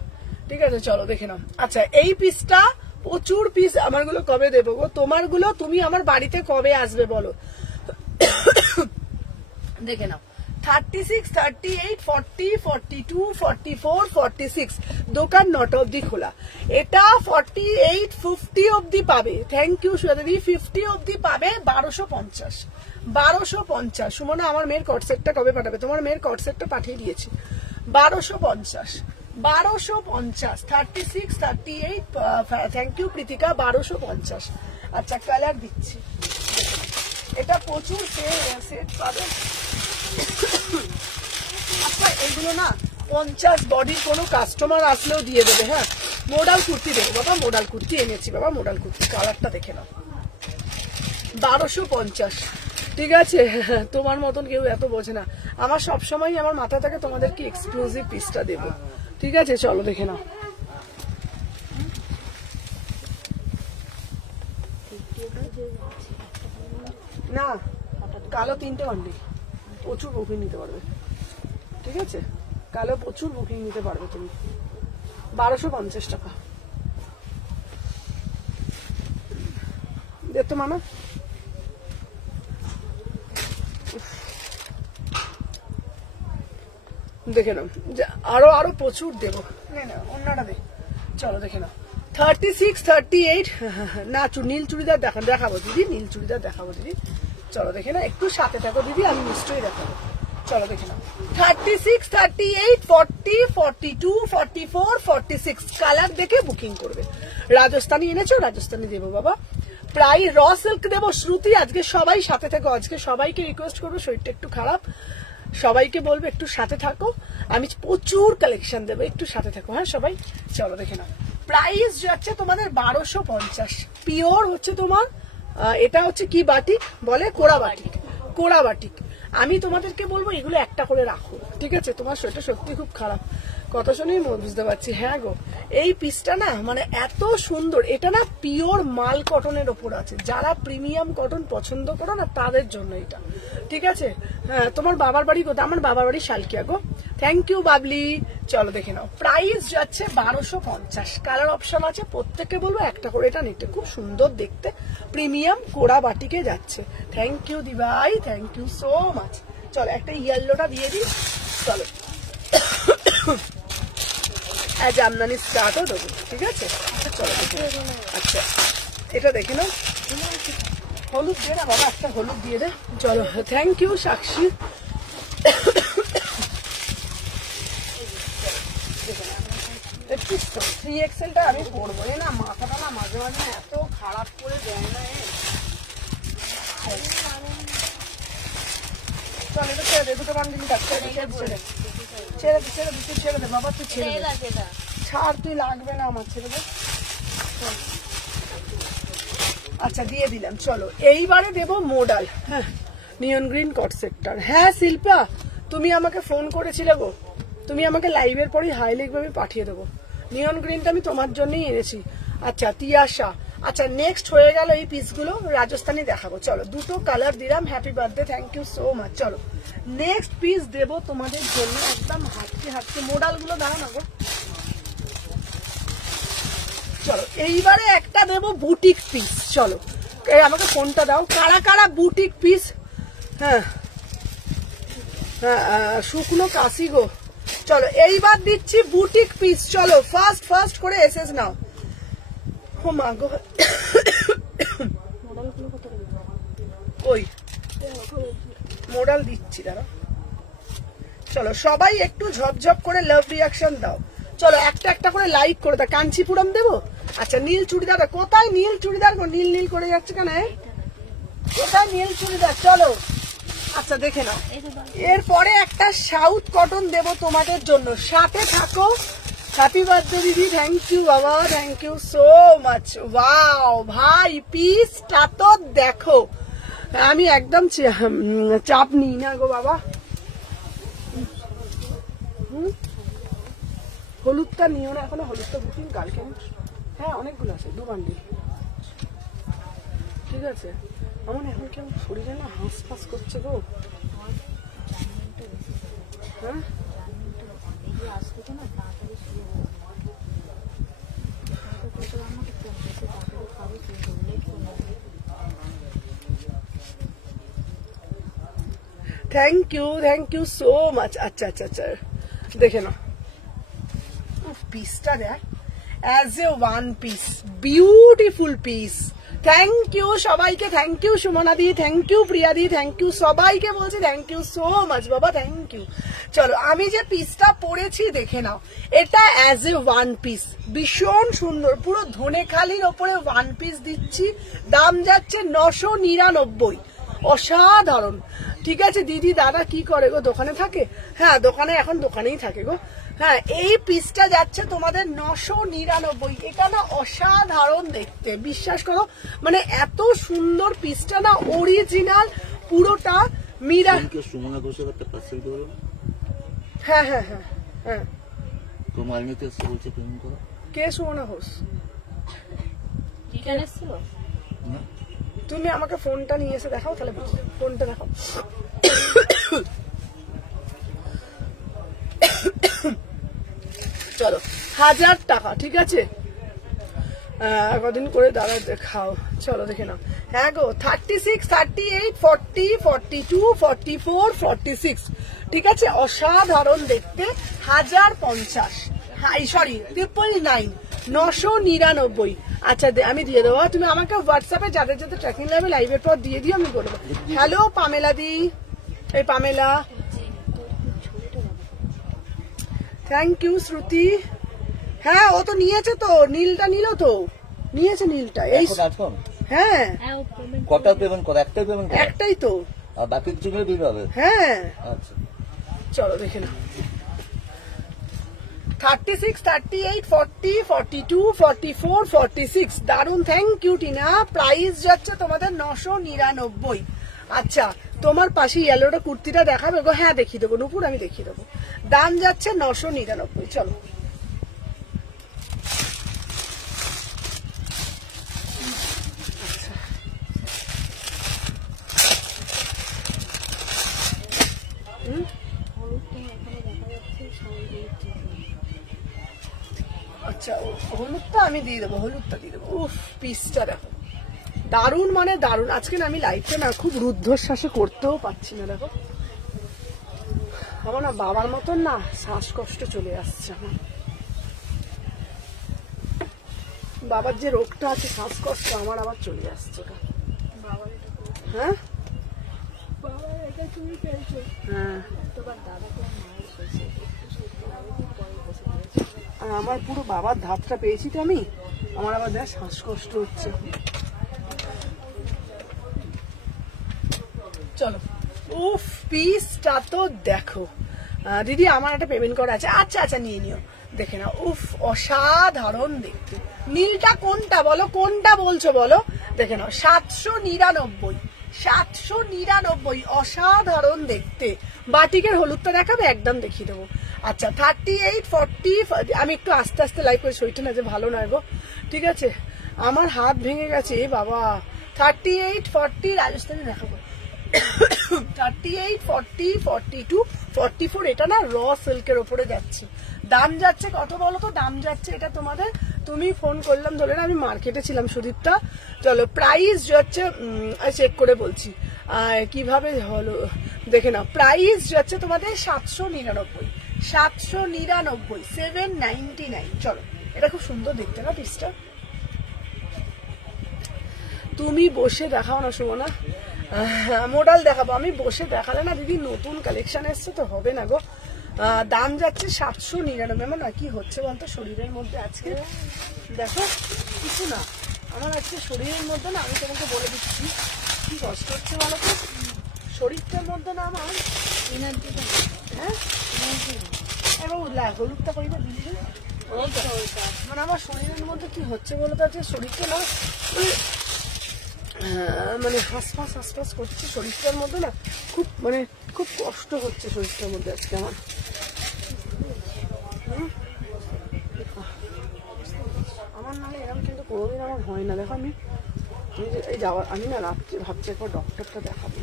ঠিক আছে, চলো দেখে নাও। আচ্ছা, এই পিসটা প্রচুর পিস, আমারগুলো কবে দেবো গো? তোমারগুলো তুমি আমার বাড়িতে কবে আসবে বলো? দেখে নাও, 36, 38, 40, 42, 44, 46 দোকান 9টা অব্দি খোলা। এটা 48, 50 অব্দি পাবে। থ্যাংক ইউ সুয়াদি, 50 অব্দি পাবে 1250। 1250। সুমনা, আমার মেয়ের কটসেটটা কবে পাঠাবে? তোমার মেয়ের কটসেটটা পাঠিয়ে দিয়েছি। 1250, 1250, 36, 38। Thank you Preetika, 1250। আচ্ছা, কালার দিচ্ছি, এটা প্রচুর সেট পাবে। আচ্ছা, এগুলো না 50 বডির কোনো কাস্টমার আসলেও দিয়ে দেবে। হ্যাঁ, মোডাল কুর্তি দেবো বাবা, মোডাল কুর্তি এনেছি বাবা, মোডাল কুর্তি। কালারটা দেখে নাও, 1250। ঠিক আছে, তোমার মতন কেউ এত বোঝে না। আমার সবসময় আমার মাথা থেকে তোমাদেরকে এক্সক্লুসিভ পিসটা দেবো। ঠিক আছে, চলো দেখে নাও। না, কালো 3টে বান্ডিল, প্রচুর বুকিং নিতে পারবে। ঠিক আছে, কালো প্রচুর বুকিং নিতে পারবে তুমি। 1250 টাকা। দেখতো মামা, দেখে নাও, আরো আরো প্রচুর দেবো। অন্যটা দে, চলো দেখে নাও। 36, 38। না, নীল চুড়িদার দেখাবো দিদি, নীল চুড়িদার দেখাবো দিদি। চলো দেখে না, একটু সাথে থাকো দিদি, আমি নিশ্চয়ই দেখাবো। চলো দেখে নাও, 36, 38, 40, 42, 44, 46 কালার দেখে বুকিং করবে। রাজস্থানী এনেছো, রাজস্থানী দেবো বাবা। প্রায় র সিল্ক দেবো। শ্রুতি, আজকে সবাই সাথে থাকো। আজকে সবাইকে রিকোয়েস্ট করবো, শরীরটা একটু খারাপ, সবাইকে বলবো একটু সাথে থাকো। আমি প্রচুর কালেকশন দেবো, একটু সাথে থাকো। হ্যাঁ সবাই, চলো দেখে নাও। প্রাইস যাচ্ছে তোমাদের 1250। পিওর হচ্ছে তোমার, এটা হচ্ছে কি বাটিক বলে, কোড়া বাটিক। কোড়া বাটিক। আমি তোমাদেরকে বলবো এগুলো একটা করে রাখো। ঠিক আছে, তোমার শরীরটা সত্যি খুব খারাপ, কথা শুনেই বুঝতে পারছি। হ্যাঁ গো, এই পিসটা না মানে এত সুন্দর। এটা না পিওর মাল কটনের ওপর আছে। যারা প্রিমিয়াম কটন পছন্দ করো না তাদের জন্য এটা। ঠিক আছে, হ্যাঁ, তোমার বাবার বাড়ি কোথায়? আমার বাবার বাড়ি শালকিয়া গো। Thank you Babli. চলো দেখে নাও, প্রাইস যাচ্ছে 1250। কালার অপশন আছে, প্রত্যেককে বলবো একটা করে এটা নিতে, খুব সুন্দর দেখতে, প্রিমিয়াম কোড়া বাটিকে যাচ্ছে। থ্যাংক ইউ দিভাই, থ্যাংক ইউ সো মাচ। চলো একটা ইয়েলোটা দিয়ে দিই। চলো, জামদানি স্টার্টও দেবো। ঠিক আছে, চলো দেখে। আচ্ছা, এটা দেখে নাও। হলুদ দিয়ে না বাবা, একটা হলুদ দিয়ে দে। চলো, থ্যাংক ইউ সাক্ষী। একটু 3XL-টা আমি পরবো। এ না মাথাটা না মাঝে মাঝে এত খারাপ করে দেয় না। চল, এটা ছেড়ে দে, দুটো বান্ডিল ছেড়ে দে বাবা, তুই ছেড়ে দে। ছাড়, তুই লাগবে না আমার, ছেড়ে দে। আচ্ছা, দিয়ে দিলাম। চলো, এইবারে দেবো মোডাল। হ্যাঁ, নিয়ন গ্রিন কট সেক্টর। হ্যাঁ শিল্পা, তুমি আমাকে ফোন করেছিলে গো, তুমি আমাকে লাইভের পরেই হাইলাইট ভাবে পাঠিয়ে দেবো। নিয়ন গ্রিনটা আমি তোমার জন্যই এনেছি। আচ্ছা, তিয়াশা। আচ্ছা, নেক্সট হয়ে গেল এই পিসগুলো, রাজস্থানী দেখাবো। চলো, দুটো কালার দিলাম। Happy birthday, thank you so much. চলো, নেক্সট পিস দেবো তোমাদের জন্য, একদম হাঁটতে মোডাল গুলো দাঁড়া না গো। চলো, এইবারে একটা দেবো বুটিক পিস। চলো, আমাকে ফোনটা দাও। কারা কারা বুটিক পিস? হ্যাঁ হ্যাঁ, শুকনো কাশি গো। চলো, এইবার দিচ্ছি বুটিক পিস। চলো, ফার্স্ট করে এসএস নাও। ও মা গো, ওই মোডাল দিচ্ছি দাঁড়া। চলো সবাই একটু ঝপঝপ করে লাভ রিয়াকশন দাও। চলো একটা একটা করে লাইক করে দাও। কাঞ্চিপুরম দেবো? আচ্ছা নীল চুড়িদার, কোথায় নীল চুড়িদার? নীল নীল করে যাচ্ছে কেন? কোথায় নীল চুড়িদার? চলো আচ্ছা দেখে নাও। এরপরে একটা সাউথ কটন দেবো তোমাদের জন্য, সাথে থাকো। হ্যাপি বার্থডে দিদি, থ্যাংক ইউ বাবা, thank you so much. Wow ভাই পিসটা তো দেখো, আমি একদম চাপ নিই না গো বাবা। হলুদটা নিও না এখনো, হলুদটা বুকিং কালকে। হ্যাঁ অনেকগুলো আছে, 2 বান্ডিল। ঠিক আছে, আমার এখন কেমন শরীরে না হাঁস ফাঁস করছে গো। হ্যাঁ থ্যাংক ইউ সো মাচ। আচ্ছা আচ্ছা আচ্ছা দেখে নাও পিসটা দেখ, as a one piece, beautiful piece. Thank you সবাইকে, থ্যাংক ইউ সুমনাদি, থ্যাংক ইউ প্রিয়াদি, থ্যাংক ইউ সবাইকে বলছি থ্যাংক ইউ সো মাচ বাবা, থ্যাংক ইউ। চলো আমি যে পিসটা পরেছি দেখে নাও, এটা অ্যাজ এ ওয়ান পিস ভীষণ সুন্দর, পুরো ধনেখালির ওপরে ওয়ান পিস দিচ্ছি। দাম যাচ্ছে 999, অসাধারণ। ঠিক আছে দিদি দাদা কি করে গো? দোকানে থাকে? হ্যাঁ দোকানে, এখন দোকানেই থাকে গো। হ্যাঁ এই পিসটা যাচ্ছে তোমাদের 999। এটা না অসাধারণ দেখতে, বিশ্বাস করো, মানে এত সুন্দর পিসটা না, অরিজিনাল পুরোটা মীরা। সুমনা ঘোষের একটা পার্সেল করো। হ্যাঁ হ্যাঁ হ্যাঁ হ্যাঁ তো মালনিতে এসে বলছে পেমেন্ট করো। কে সুমনা ঘোষ? কি কেন এসেছিল? তুমি আমাকে ফোনটা নিয়ে এসে দেখাও, তাহলে ফোনটা দেখাও। চলো 1000 টাকা, ঠিক আছে কদিন করে দাঁড়া দেখাও। চলো দেখে নাও। হ্যাঁ গো 36, 38, 40, 42, 44, 46, ঠিক আছে অসাধারণ দেখতে। 1050, সরি 999, 999। আচ্ছা আমি দিয়ে দেবো, তুমি আমাকে হোয়াটসঅ্যাপে যাদের যাদের ট্র্যাকিং লাইভে লাইভের পর দিয়ে দিও, আমি বলবো। হ্যালো পামেলা দি, এই পামেলা, থ্যাংক ইউ শ্রুতি। হ্যাঁ ও তো নিয়েছে, তো নীলটা নিল, তো নিয়েছে নীলটা। এই হ্যাঁ কটা পেমেন্ট করো? একটাই পেমেন্ট করো? একটাই তো, আর বাকি কিছু করে দিতে হবে? হ্যাঁ আচ্ছা চলো দেখে নাও। 36, 38, 40, 42, 44, 46, দারুন। Thank you Tina. প্রাইস যাচ্ছে তোমাদের 999। আচ্ছা তোমার পাশে ইয়েলোটা কুর্তিটা দেখাবে গো? হ্যাঁ দেখিয়ে দেবো নুপুর, আমি দেখিয়ে দেবো। দাম যাচ্ছে 999। চলো আচ্ছা হলুদটা আমি দিয়ে দেবো, হলুদটা দিয়ে দেবো। উফ পিসটা দেখো, দারুন মানে দারুন। আজকে না আমি লাইফটা না খুব রুদ্ধশ্বাসে করতেও পারছি না। দেখো আমার না বাবার মতন না শ্বাসকষ্ট চলে আসছে আমার। বাবার যে রোগটা আছে শ্বাসকষ্ট, আমার আবার চলে আসছে। হ্যাঁ হ্যাঁ আমার পুরো বাবার ধাপটা পেয়েছি তো আমি, আমার আবার দেখ শ্বাসকষ্ট হচ্ছে। চলো উফ পিসটা তো দেখো। দিদি আমার একটা পেমেন্ট করা আছে। আচ্ছা আচ্ছা নিয়ে নিও, দেখে নাও। উফ অসাধারণ দেখতে। নীলটা কোনটা বলো, কোনটা বলছো বলো? দেখে নাও 799, 799, অসাধারণ দেখতে। বাটিকের হলুদটা দেখাবে? একদম দেখিয়ে দেবো। আচ্ছা 38, 40, আমি একটু আস্তে আস্তে লাইক করে, শরীরটা না যে ভালো নয় গো, ঠিক আছে আমার হাত ভেঙে গেছে বাবা। 38, 40, রাজস্থানে দেখাবো। 38, 40, 42, 44, এটা না র সিল্কের ওপরে যাচ্ছে। দাম যাচ্ছে কত বলো তো? দাম যাচ্ছে এটা তোমাদের, তুমি ফোন করলাম ধরে না, আমি মার্কেটে ছিলাম সুদীপ্তা। চলো প্রাইস যাচ্ছে, চেক করে বলছি কিভাবে হলো, দেখে নাও। প্রাইস যাচ্ছে তোমাদের 799, 799, 799। চলো এটা খুব সুন্দর দেখতে না পিসটা। তুমি বসে দেখাও না সুমনা। মোডাল দেখাবো আমি, বসে দেখালে না দিদি নতুন কালেকশন এসছে তো হবে না গো। দাম যাচ্ছে 799। আমার না কি হচ্ছে বলতো শরীরের মধ্যে আজকে, দেখো কিছু না, আমার আজকে শরীরের মধ্যে না, আমি তোমাকে বলে দিচ্ছি কি কষ্ট হচ্ছে বলো তো, শরীরটার মধ্যে না আমার এনার্জিটা, হ্যাঁ এবং হলুদটা করি না দিদি, মানে আমার শরীরের মধ্যে কি হচ্ছে বলো তো, আজকে শরীরটা না মানে হাসপাস করছে শরীরটার মধ্যে না, খুব মানে খুব কষ্ট হচ্ছে শরীরটার মধ্যে আজকে আমার। আমার নাহলে এরকম কিন্তু কোনোদিন আমার হয় না। দেখো আমি এই যাওয়ার আমি না রাত্রে ভাবছি একবার ডক্টরটা দেখাবো,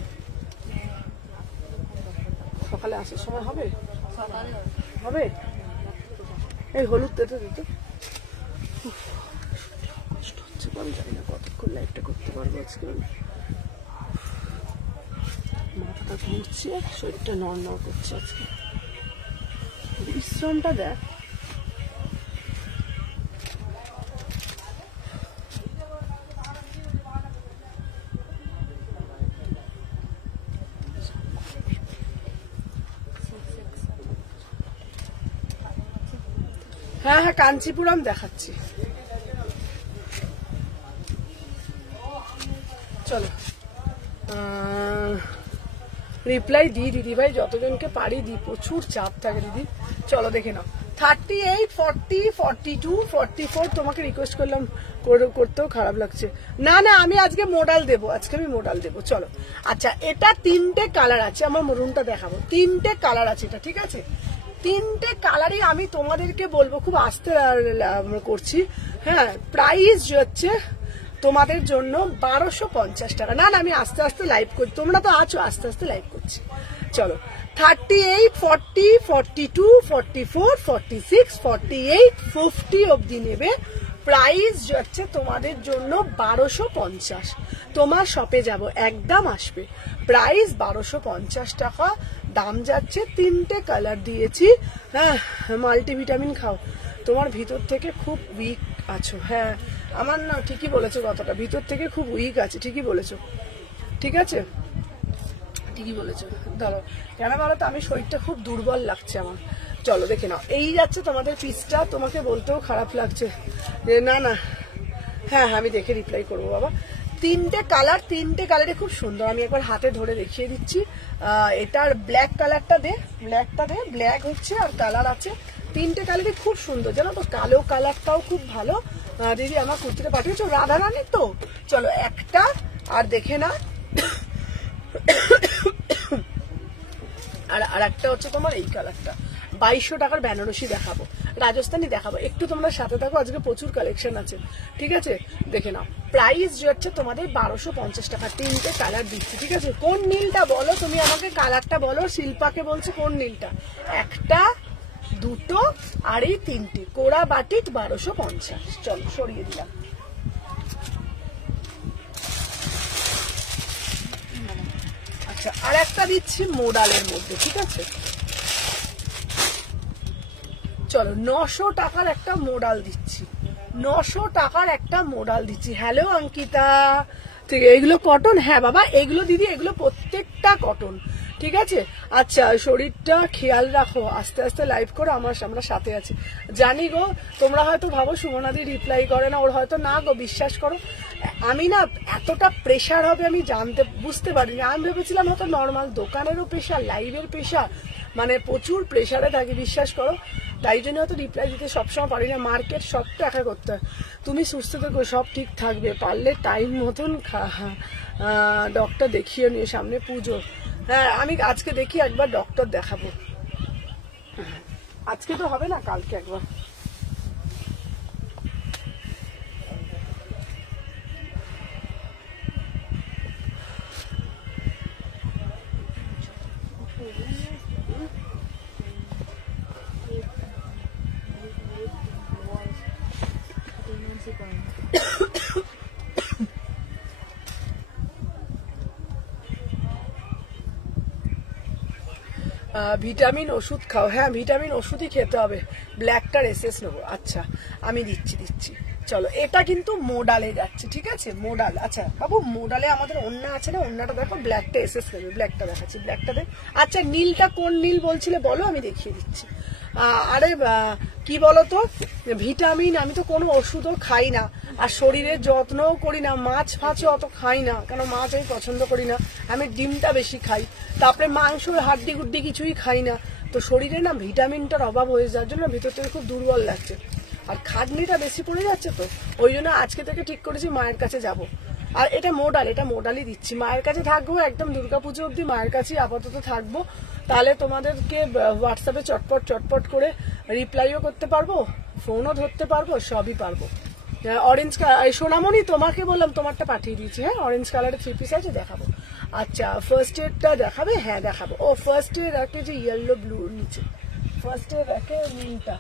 সকালে আসার সময় হবে হবে এই হলুদ দিতে দিতে কষ্ট হচ্ছে, আমি জানি না কতক্ষণ লাইফটা করতে পারবো আজকে। মাথাটা ঘুরছে, শরীরটা নড়নড় করছে আজকে, বিশ্রামটা দেখ। হ্যাঁ হ্যাঁ কাঞ্চিপুরম দেখাচ্ছি, চলো রিপ্লাই দিই দিদি ভাই, যতজনকে পারি দিই, প্রচুর চাপ থাকে দিদি। চলো দেখে নাও 38, 40, 42, 44 তোমাকে রিকোয়েস্ট করলাম, করতেও খারাপ লাগছে। না না আমি আজকে মোডাল দেবো, আজকে আমি মোডাল দেবো। চলো আচ্ছা এটা 3টে কালার আছে, আমার মরুনটা দেখাবো, 3টে কালার আছে এটা, ঠিক আছে? 3টে কালারই আমি তোমাদেরকে বলবো, খুব আস্তে করছি, হ্যাঁ। প্রাইস হচ্ছে তোমাদের জন্য 1250 টাকা। না না আমি আস্তে আস্তে লাইভ করছি, তোমরা তো আছো, আস্তে আস্তে লাইভ করছি। চলো 38, 40, 42, 44, 46, 48, 50 অবধি নেবে। প্রাইস হচ্ছে তোমাদের জন্য 1250। তোমার শপে যাব একদম আসবে, প্রাইস 1250 টাকা দাম যাচ্ছে। 3টে কালার দিয়েছি, হ্যাঁ। মাল্টিভিটামিন খাও, তোমার ভিতর থেকে খুব উইক আছো, হ্যাঁ আমার না ঠিকই বলেছো, কথাটা ভিতর থেকে খুব উইক আছে, ঠিকই বলেছো, ঠিক আছে ঠিকই বলেছো। ধরো কেন বলো তো, আমি শরীরটা খুব দুর্বল লাগছে আমার। চলো দেখে নাও, এই যাচ্ছে তোমাদের পিসটা, তোমাকে বলতেও খারাপ লাগছে যে না না, হ্যাঁ হ্যাঁ আমি দেখে রিপ্লাই করবো বাবা। 3টে কালার, 3টে কালারে খুব সুন্দর, আমি একবার হাতে ধরে দেখিয়ে দিচ্ছি। এটার ব্ল্যাক কালারটা দে, ব্ল্যাকটা দে, ব্ল্যাক হচ্ছে আর কালার আছে। 3টে কালারই খুব সুন্দর, জানো তো, কালো কালারটাও খুব ভালো। দিদি আমার কুর্তিটা পাঠিয়েছো রাধারানী তো, চলো একটা আর দেখে না, আর একটা হচ্ছে তোমার এই কালারটা। 2200 টাকার বেনারসি দেখাবো, রাজস্থানি দেখাবো, একটু তোমরা সাথে থাকো, আজকে প্রচুর কালেকশন আছে, ঠিক আছে? দেখে নাও, প্রাইস যে হচ্ছে তোমাদের 1250 টাকা। 3টে কালার দিচ্ছি, ঠিক আছে? কোন নীলটা বলো তুমি আমাকে, কালারটা বলো, শিল্পাকে বলছে কোন নীলটা, একটা দুটো আর এই 3টে কোড়া বাটিক 1250। চলো সরিয়ে দিলাম। আচ্ছা আর একটা দিচ্ছি মোডালের মধ্যে, ঠিক আছে? চলো 900 টাকার একটা মোডাল দিচ্ছি, 900 টাকার একটা মোডাল দিচ্ছি। হ্যালো অঙ্কিতা, ঠিক এগুলো কটন? হ্যাঁ বাবা এগুলো দিদি, এগুলো প্রত্যেকটা কটন, ঠিক আছে? আচ্ছা শরীরটা খেয়াল রাখো, আস্তে আস্তে লাইভ করো, আমরা সাথে আছি। জানি গো তোমরা হয়তো ভাবো সুমনাদি রিপ্লাই করে না, ওর হয়তো না গো, বিশ্বাস করো আমি না এতটা প্রেশার হবে আমি বুঝতে পারিনি। আমি ভেবেছিলাম হয়তো নর্মাল দোকানেরও প্রেশার, লাইভের প্রেশার, মানে প্রচুর প্রেশারে থাকি, বিশ্বাস করো। তাই জন্য হয়তো রিপ্লাই দিতে সবসময় পারি না, মার্কেট সবটা একা করতে হয়। তুমি সুস্থ থেকো, সব ঠিক থাকবে, পারলে টাইম মতন ডক্টর দেখিয়ে নিয়ে, সামনে পুজো। হ্যাঁ আমি আজকে দেখি একবার ডক্টর দেখাবো, আজকে তো হবে না, কালকে একবার। ভিটামিন ওষুধ খাও। হ্যাঁ ভিটামিন ওষুধই খেতে হবে, ব্ল্যাকটার এসএস নেবো। আচ্ছা আমি দিচ্ছি। চলো এটা কিন্তু মোডালে যাচ্ছে, ঠিক আছে মোডাল। আচ্ছা বাবু মোডালে আমাদের ওন্না আছে না, ওন্নাটা দেখো ব্ল্যাকটা এসএস নেবে, ব্ল্যাকটা দেখাচ্ছি, ব্ল্যাকটা দেখ। আচ্ছা নীলটা কোন নীল বলছিলে বলো, আমি দেখিয়ে দিচ্ছি। আরে কি বলতো, ভিটামিন আমি তো কোনো ওষুধও খাই না, আর শরীরের যত্নও করি না, মাছ ফাছও অত খাই না, কারণ মাছ আমি পছন্দ করি না, আমি ডিমটা বেশি খাই, তারপরে মাংস হাড্ডি গুড্ডি কিছুই খাই না, তো শরীরে না ভিটামিনটার অভাব হয়ে যাওয়ার জন্য ভিতর থেকে খুব দুর্বল লাগছে, আর খাটনিটা বেশি পড়ে যাচ্ছে, তো ওই জন্য আজকে থেকে ঠিক করেছি মায়ের কাছে যাব। আর এটা মোডালই দিচ্ছি, মায়ের কাছে থাকবো একদম দুর্গাপুজো অব্দি, মায়ের কাছেই আপাতত থাকবো। তাহলে তোমাদেরকে হোয়াটসঅ্যাপে চটপট করে রিপ্লাইও করতে পারবো, ফোনও ধরতে পারবো, সবই পারবো। অরেঞ্জ সোনামণি তোমাকে বললাম তোমারটা পাঠিয়ে দিয়েছি, হ্যাঁ অরেঞ্জ কালারের 3 পিস আছে, দেখাবো। আচ্ছা ফার্স্ট এডটা দেখাবে, হ্যাঁ দেখাবো। ও ফার্স্ট এড রাখে যে ইয়েলো ব্লু নিচে, ফার্স্ট এড রাখে নীলটা।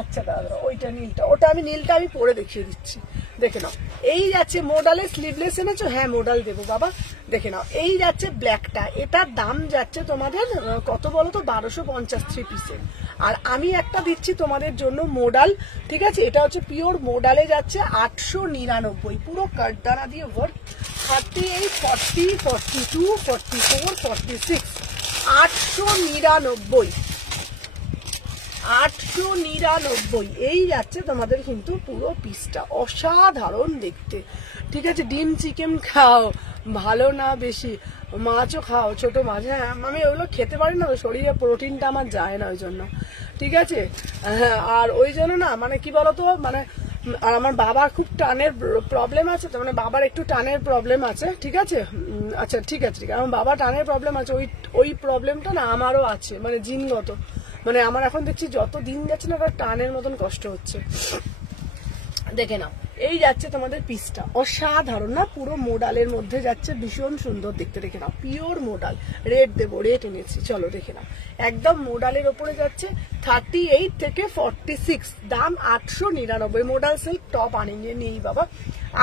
আচ্ছা দাদা ওইটা নীলটা, ওটা আমি নীলটা আমি পরে দেখিয়ে দিচ্ছি, দেখে নাও। এই যাচ্ছে মোডালে স্লিভলেস এনেছো, হ্যাঁ মোডাল দেবো বাবা, দেখে নাও। এই যাচ্ছে ব্ল্যাকটা, এটার দাম যাচ্ছে তোমাদের কত বলো তো, 1250 3 পিসের। আর আমি একটা দিচ্ছি তোমাদের জন্য মোডাল, ঠিক আছে, এটা হচ্ছে পিওর মোডালে যাচ্ছে 899, পুরো কাঠদানা দিয়ে ওয়ার্ক, 38 40 42 44 46, 899, 899 এই যাচ্ছে তোমাদের কিন্তু পুরো পিসটা, অসাধারণ দেখতে, ঠিক আছে। ডিম চিকেন খাও, ভালো না বেশি, মাছও খাও, ছোট মাছ, হ্যাঁ আমি ওগুলো খেতে পারি না, শরীরে প্রোটিনটা আমার যায় না ওই জন্য, ঠিক আছে। হ্যাঁ আর ওই জন্য না মানে কি বলতো, মানে আর আমার বাবার খুব টানের প্রবলেম আছে, তো মানে বাবার একটু টানের প্রবলেম আছে, ঠিক আছে। আচ্ছা ঠিক আছে, আমার বাবা টানের প্রবলেম আছে, ওই প্রবলেমটা না আমারও আছে, মানে জিনগত, মানে আমার এখন দেখছি যত দিন যাচ্ছে না টানের মতন কষ্ট হচ্ছে, দেখে নাও। এই যাচ্ছে তোমাদের পিসটা, অসাধারণ না, পুরো মোডালের মধ্যে যাচ্ছে, ভীষণ সুন্দর দেখতে, দেখে নাও পিওর মোডাল। রেট দেবো, রেট এনেছি, চলো দেখে নাও, একদম মোডালের ওপরে যাচ্ছে 38 থেকে 46, দাম 899, মোডাল সিল্ক টপ আনিয়ে নেই বাবা,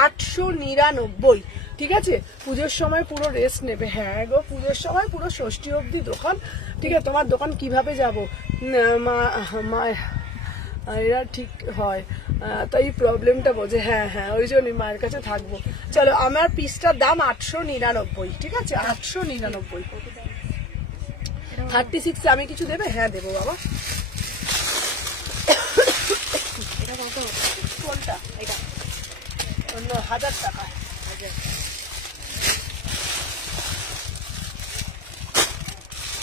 899, ঠিক আছে। পুজোর সময় পুরো রেস্ট নেবে, হ্যাঁ গো পুজোর সময় পুরো ষষ্ঠী অবধি দোকান, ঠিক আছে। তোমার দোকান কিভাবে যাবো মা এরা ঠিক হয়, তাই প্রবলেমটা বোঝে, হ্যাঁ হ্যাঁ ওই জন্যই মায়ের কাছে থাকবো। চলো আমার পিসটার দাম 899, ঠিক আছে 899, 36 আমি কিছু দেবে, হ্যাঁ দেবো বাবা। কোনটা এটা 1000 টাকা,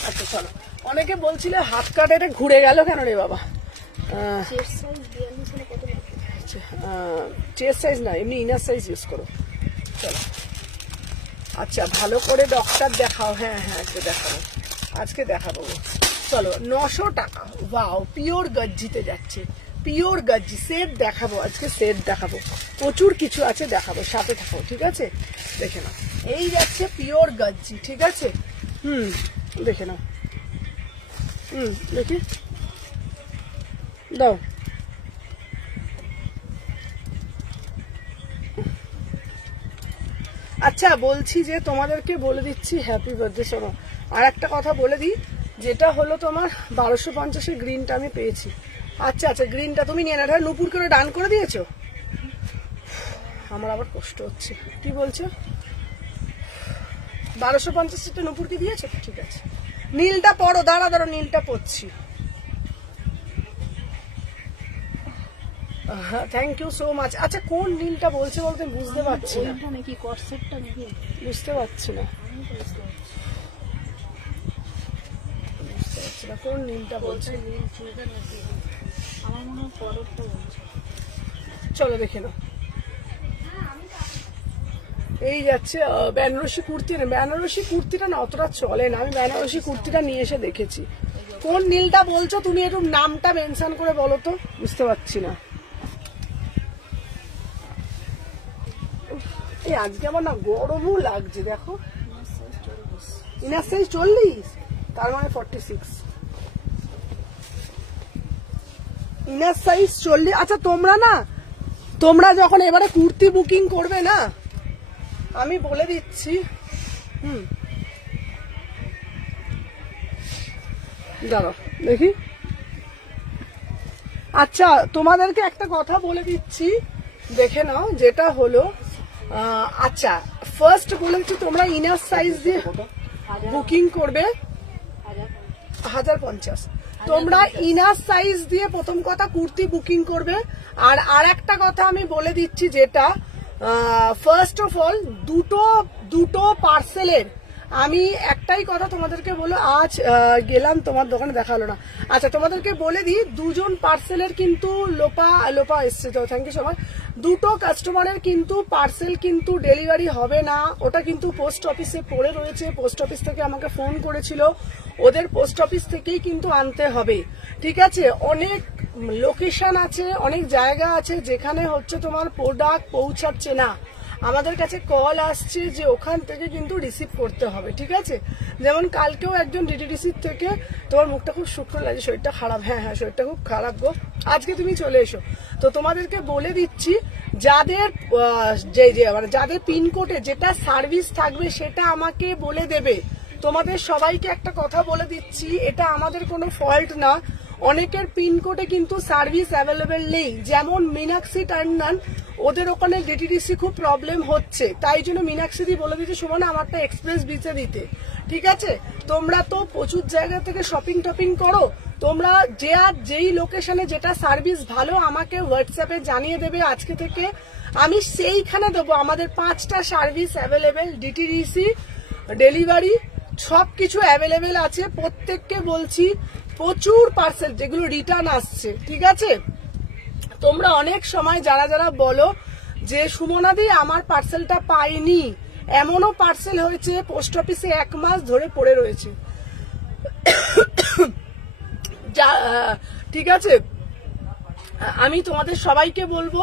আচ্ছা চলো। অনেকে বলছিলে হাত কাট, এটা ঘুরে গেল কেন রে বাবা? চেস্ট সাইজ না, এমনি ইনার সাইজ ইউজ করো, চলো। আচ্ছা ভালো করে ডক্টর দেখাও, হ্যাঁ হ্যাঁ আজকে দেখাবো, আজকে দেখাবো, চলো। 900 টাকা, ওয়াও পিওর গজ্জিতে যাচ্ছে, পিওর গজ্জি সেট দেখাবো আজকে, সেট দেখাবো, প্রচুর কিছু আছে দেখাবো, সাথে থাকো, ঠিক আছে। দেখে নাও এই যাচ্ছে পিওর গজ্জি, ঠিক আছে, দেখে নাও, দেখি দাও। আচ্ছা বলছি যে তোমাদেরকে বলে দিচ্ছি হ্যাপি বার্থডে। শোনো আর একটা কথা বলে দিই, যেটা হলো তোমার 1250 গ্রিনটা আমি পেয়েছি। আচ্ছা আচ্ছা গ্রিনটা তুমি নিয়ে না, নুপুর করে ডান করে দিয়েছো, আমার আবার কষ্ট হচ্ছে, কি বলছো? 1250 নুপুরকে দিয়েছো, ঠিক আছে। নীলটা পড়ো, দাঁড়া নীলটা পড়ছি, থ্যাংক ইউ সো মাচ। আচ্ছা কোন নীলটা বলছে বলতে বুঝতে পারছি না, নাকি কর্সেটটা নাকি বুঝতে পারছি না, কোন নীলটা বলছে, আমার মনে হয় পরেরটা বলছে, চলো দেখে নাও। এই যাচ্ছে বেনারসি কুর্তি, বেনারসি কুর্তিটা না অতটা চলে না, আমি বেনারসি কুর্তিটা নিয়ে এসে দেখেছি। কোন নীলটা বলছো তুমি, একটু নামটা মেনশন করে বলো তো, বুঝতে পারছি না। এই আজকে আমার না গরমও লাগছে, দেখো ইনার সাইজ 40, তার মানে 46, ইনার সাইজ 40। আচ্ছা তোমরা যখন এবারে কুর্তি বুকিং করবে না, আমি বলে দিচ্ছি, দাঁড়াও দেখি। আচ্ছা তোমাদেরকে একটা কথা বলে দিচ্ছি, দেখে নাও, যেটা হলো আচ্ছা ফার্স্ট বলে দিচ্ছি, তোমরা ইনার সাইজ দিয়ে বুকিং করবে 1050। তোমরা ইনার সাইজ দিয়ে প্রথম কথা কুর্তি বুকিং করবে। আর একটা কথা আমি বলে দিচ্ছি, যেটা ফার্স্ট অফ অল দুটো পার্সেলের আমি একটাই কথা তোমাদেরকে বলো, আজ গেলাম তোমার দোকানে দেখা হলো না। আচ্ছা তোমাদেরকে বলে দিই, দুজন পার্সেলের কিন্তু লোপা এসছে, তো থ্যাংক ইউ সো মাচ। দুটো কাস্টমারের কিন্তু পার্সেল কিন্তু ডেলিভারি হবে না, ওটা কিন্তু পোস্ট অফিসে পড়ে রয়েছে। পোস্ট অফিস থেকে আমাকে ফোন করেছিল, ওদের পোস্ট অফিস থেকেই কিন্তু আনতে হবে, ঠিক আছে। অনেক লোকেশন আছে, অনেক জায়গা আছে যেখানে হচ্ছে তোমার প্রোডাক্ট পৌঁছাচ্ছে না, আমাদের কাছে কল আসছে যে ওখান থেকে কিন্তু রিসিভ করতে হবে, ঠিক আছে। যেমন কালকেও একজন ডিটিডিসির থেকে, তোমার মুখটা খুব শুকনো লাগে, শরীরটা খারাপ, হ্যাঁ হ্যাঁ শরীরটা খুব খারাপ গো, আজকে তুমি চলে এসো। তো তোমাদেরকে বলে দিচ্ছি, যাদের মানে যাদের পিনকোডে যেটা সার্ভিস থাকবে সেটা আমাকে বলে দেবে। তোমাদের সবাইকে একটা কথা বলে দিচ্ছি, এটা আমাদের কোনো ফল্ট না, অনেকের পিনকোডে কিন্তু সার্ভিস অ্যাভেলেবেল নেই। যেমন মীনাক্ষী টান্ডন, ওদের ওখানে ডিটিডিসি খুব প্রবলেম হচ্ছে, তাই জন্য মীনাক্ষী বলে দিচ্ছে সুমনা আমারটা এক্সপ্রেস বিচে দিতে, ঠিক আছে। তোমরা তো প্রচুর জায়গা থেকে শপিং টপিং করো, তোমরা যেই লোকেশনে যেটা সার্ভিস ভালো আমাকে হোয়াটসঅ্যাপে জানিয়ে দেবে আজকে থেকে, আমি সেইখানে দেবো। আমাদের 5টা সার্ভিস অ্যাভেলেবেল, ডিটিডিসি, ডেলিভারি সবকিছু অ্যাভেলেবেল আছে। প্রত্যেককে বলছি, প্রচুর পার্সেল যেগুলো রিটার্ন আসছে, ঠিক আছে। তোমরা অনেক সময় যারা বলো যে সুমনাদি আমার পার্সেলটা পাইনি, এমনও পার্সেল হয়েছে পোস্ট অফিসে 1 মাস ধরে পড়ে রয়েছে, ঠিক আছে। আমি তোমাদের সবাইকে বলবো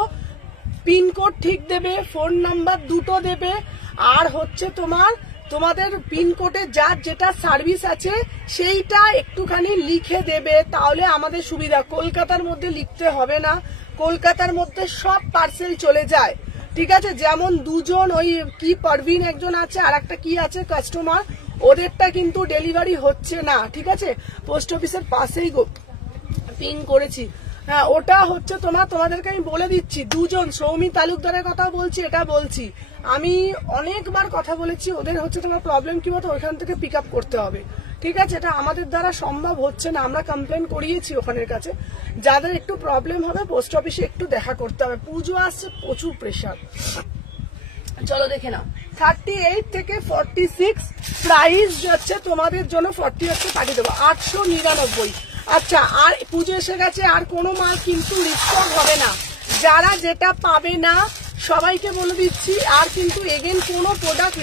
পিনকোড ঠিক দেবে, ফোন নাম্বার দুটো দেবে, আর হচ্ছে তোমাদের পিনকোডে যার যেটা সার্ভিস আছে সেইটা একটুখানি লিখে দেবে, তাহলে আমাদের সুবিধা। কলকাতার মধ্যে লিখতে হবে না, কলকাতার মধ্যে সব পার্সেল চলে যায়, ঠিক আছে। যেমন দুজন ওই কি পারভিন একজন আছে, আর একটা কি আছে কাস্টমার, ওদেরটা কিন্তু ডেলিভারি হচ্ছে না, ঠিক আছে। পোস্ট অফিসের পাশেই পিন করেছি, হ্যাঁ ওটা হচ্ছে তোমাদেরকে আমি বলে দিচ্ছি। দুজন সৌমি তালুকদারের কথা বলছি, এটা বলছি আমি অনেকবার কথা বলেছি, ওদের হচ্ছে তোমার প্রবলেম কি বলতো, ওইখান থেকে পিক আপ করতে হবে, ঠিক আছে। এটা আমাদের দ্বারা সম্ভব হচ্ছে না, আমরা কমপ্লেন করিয়েছি ওখানের কাছে। যাদের একটু প্রবলেম হবে পোস্ট অফিসে একটু দেখা করতে হবে, পুজো আসছে, প্রচুর প্রেশার। চলো দেখে নাও, 38 থেকে 46 প্রাইস হচ্ছে তোমাদের জন্য, 40 হচ্ছে পাঠিয়ে দেবো 899। আচ্ছা, আর পুজো এসে গেছে, আর কোনো মাল কিন্তু রিস্টক হবে না। যারা যেটা পাবে না সবাইকে বলে দিচ্ছি, আর কিন্তু এগেন কোনো প্রোডাক্ট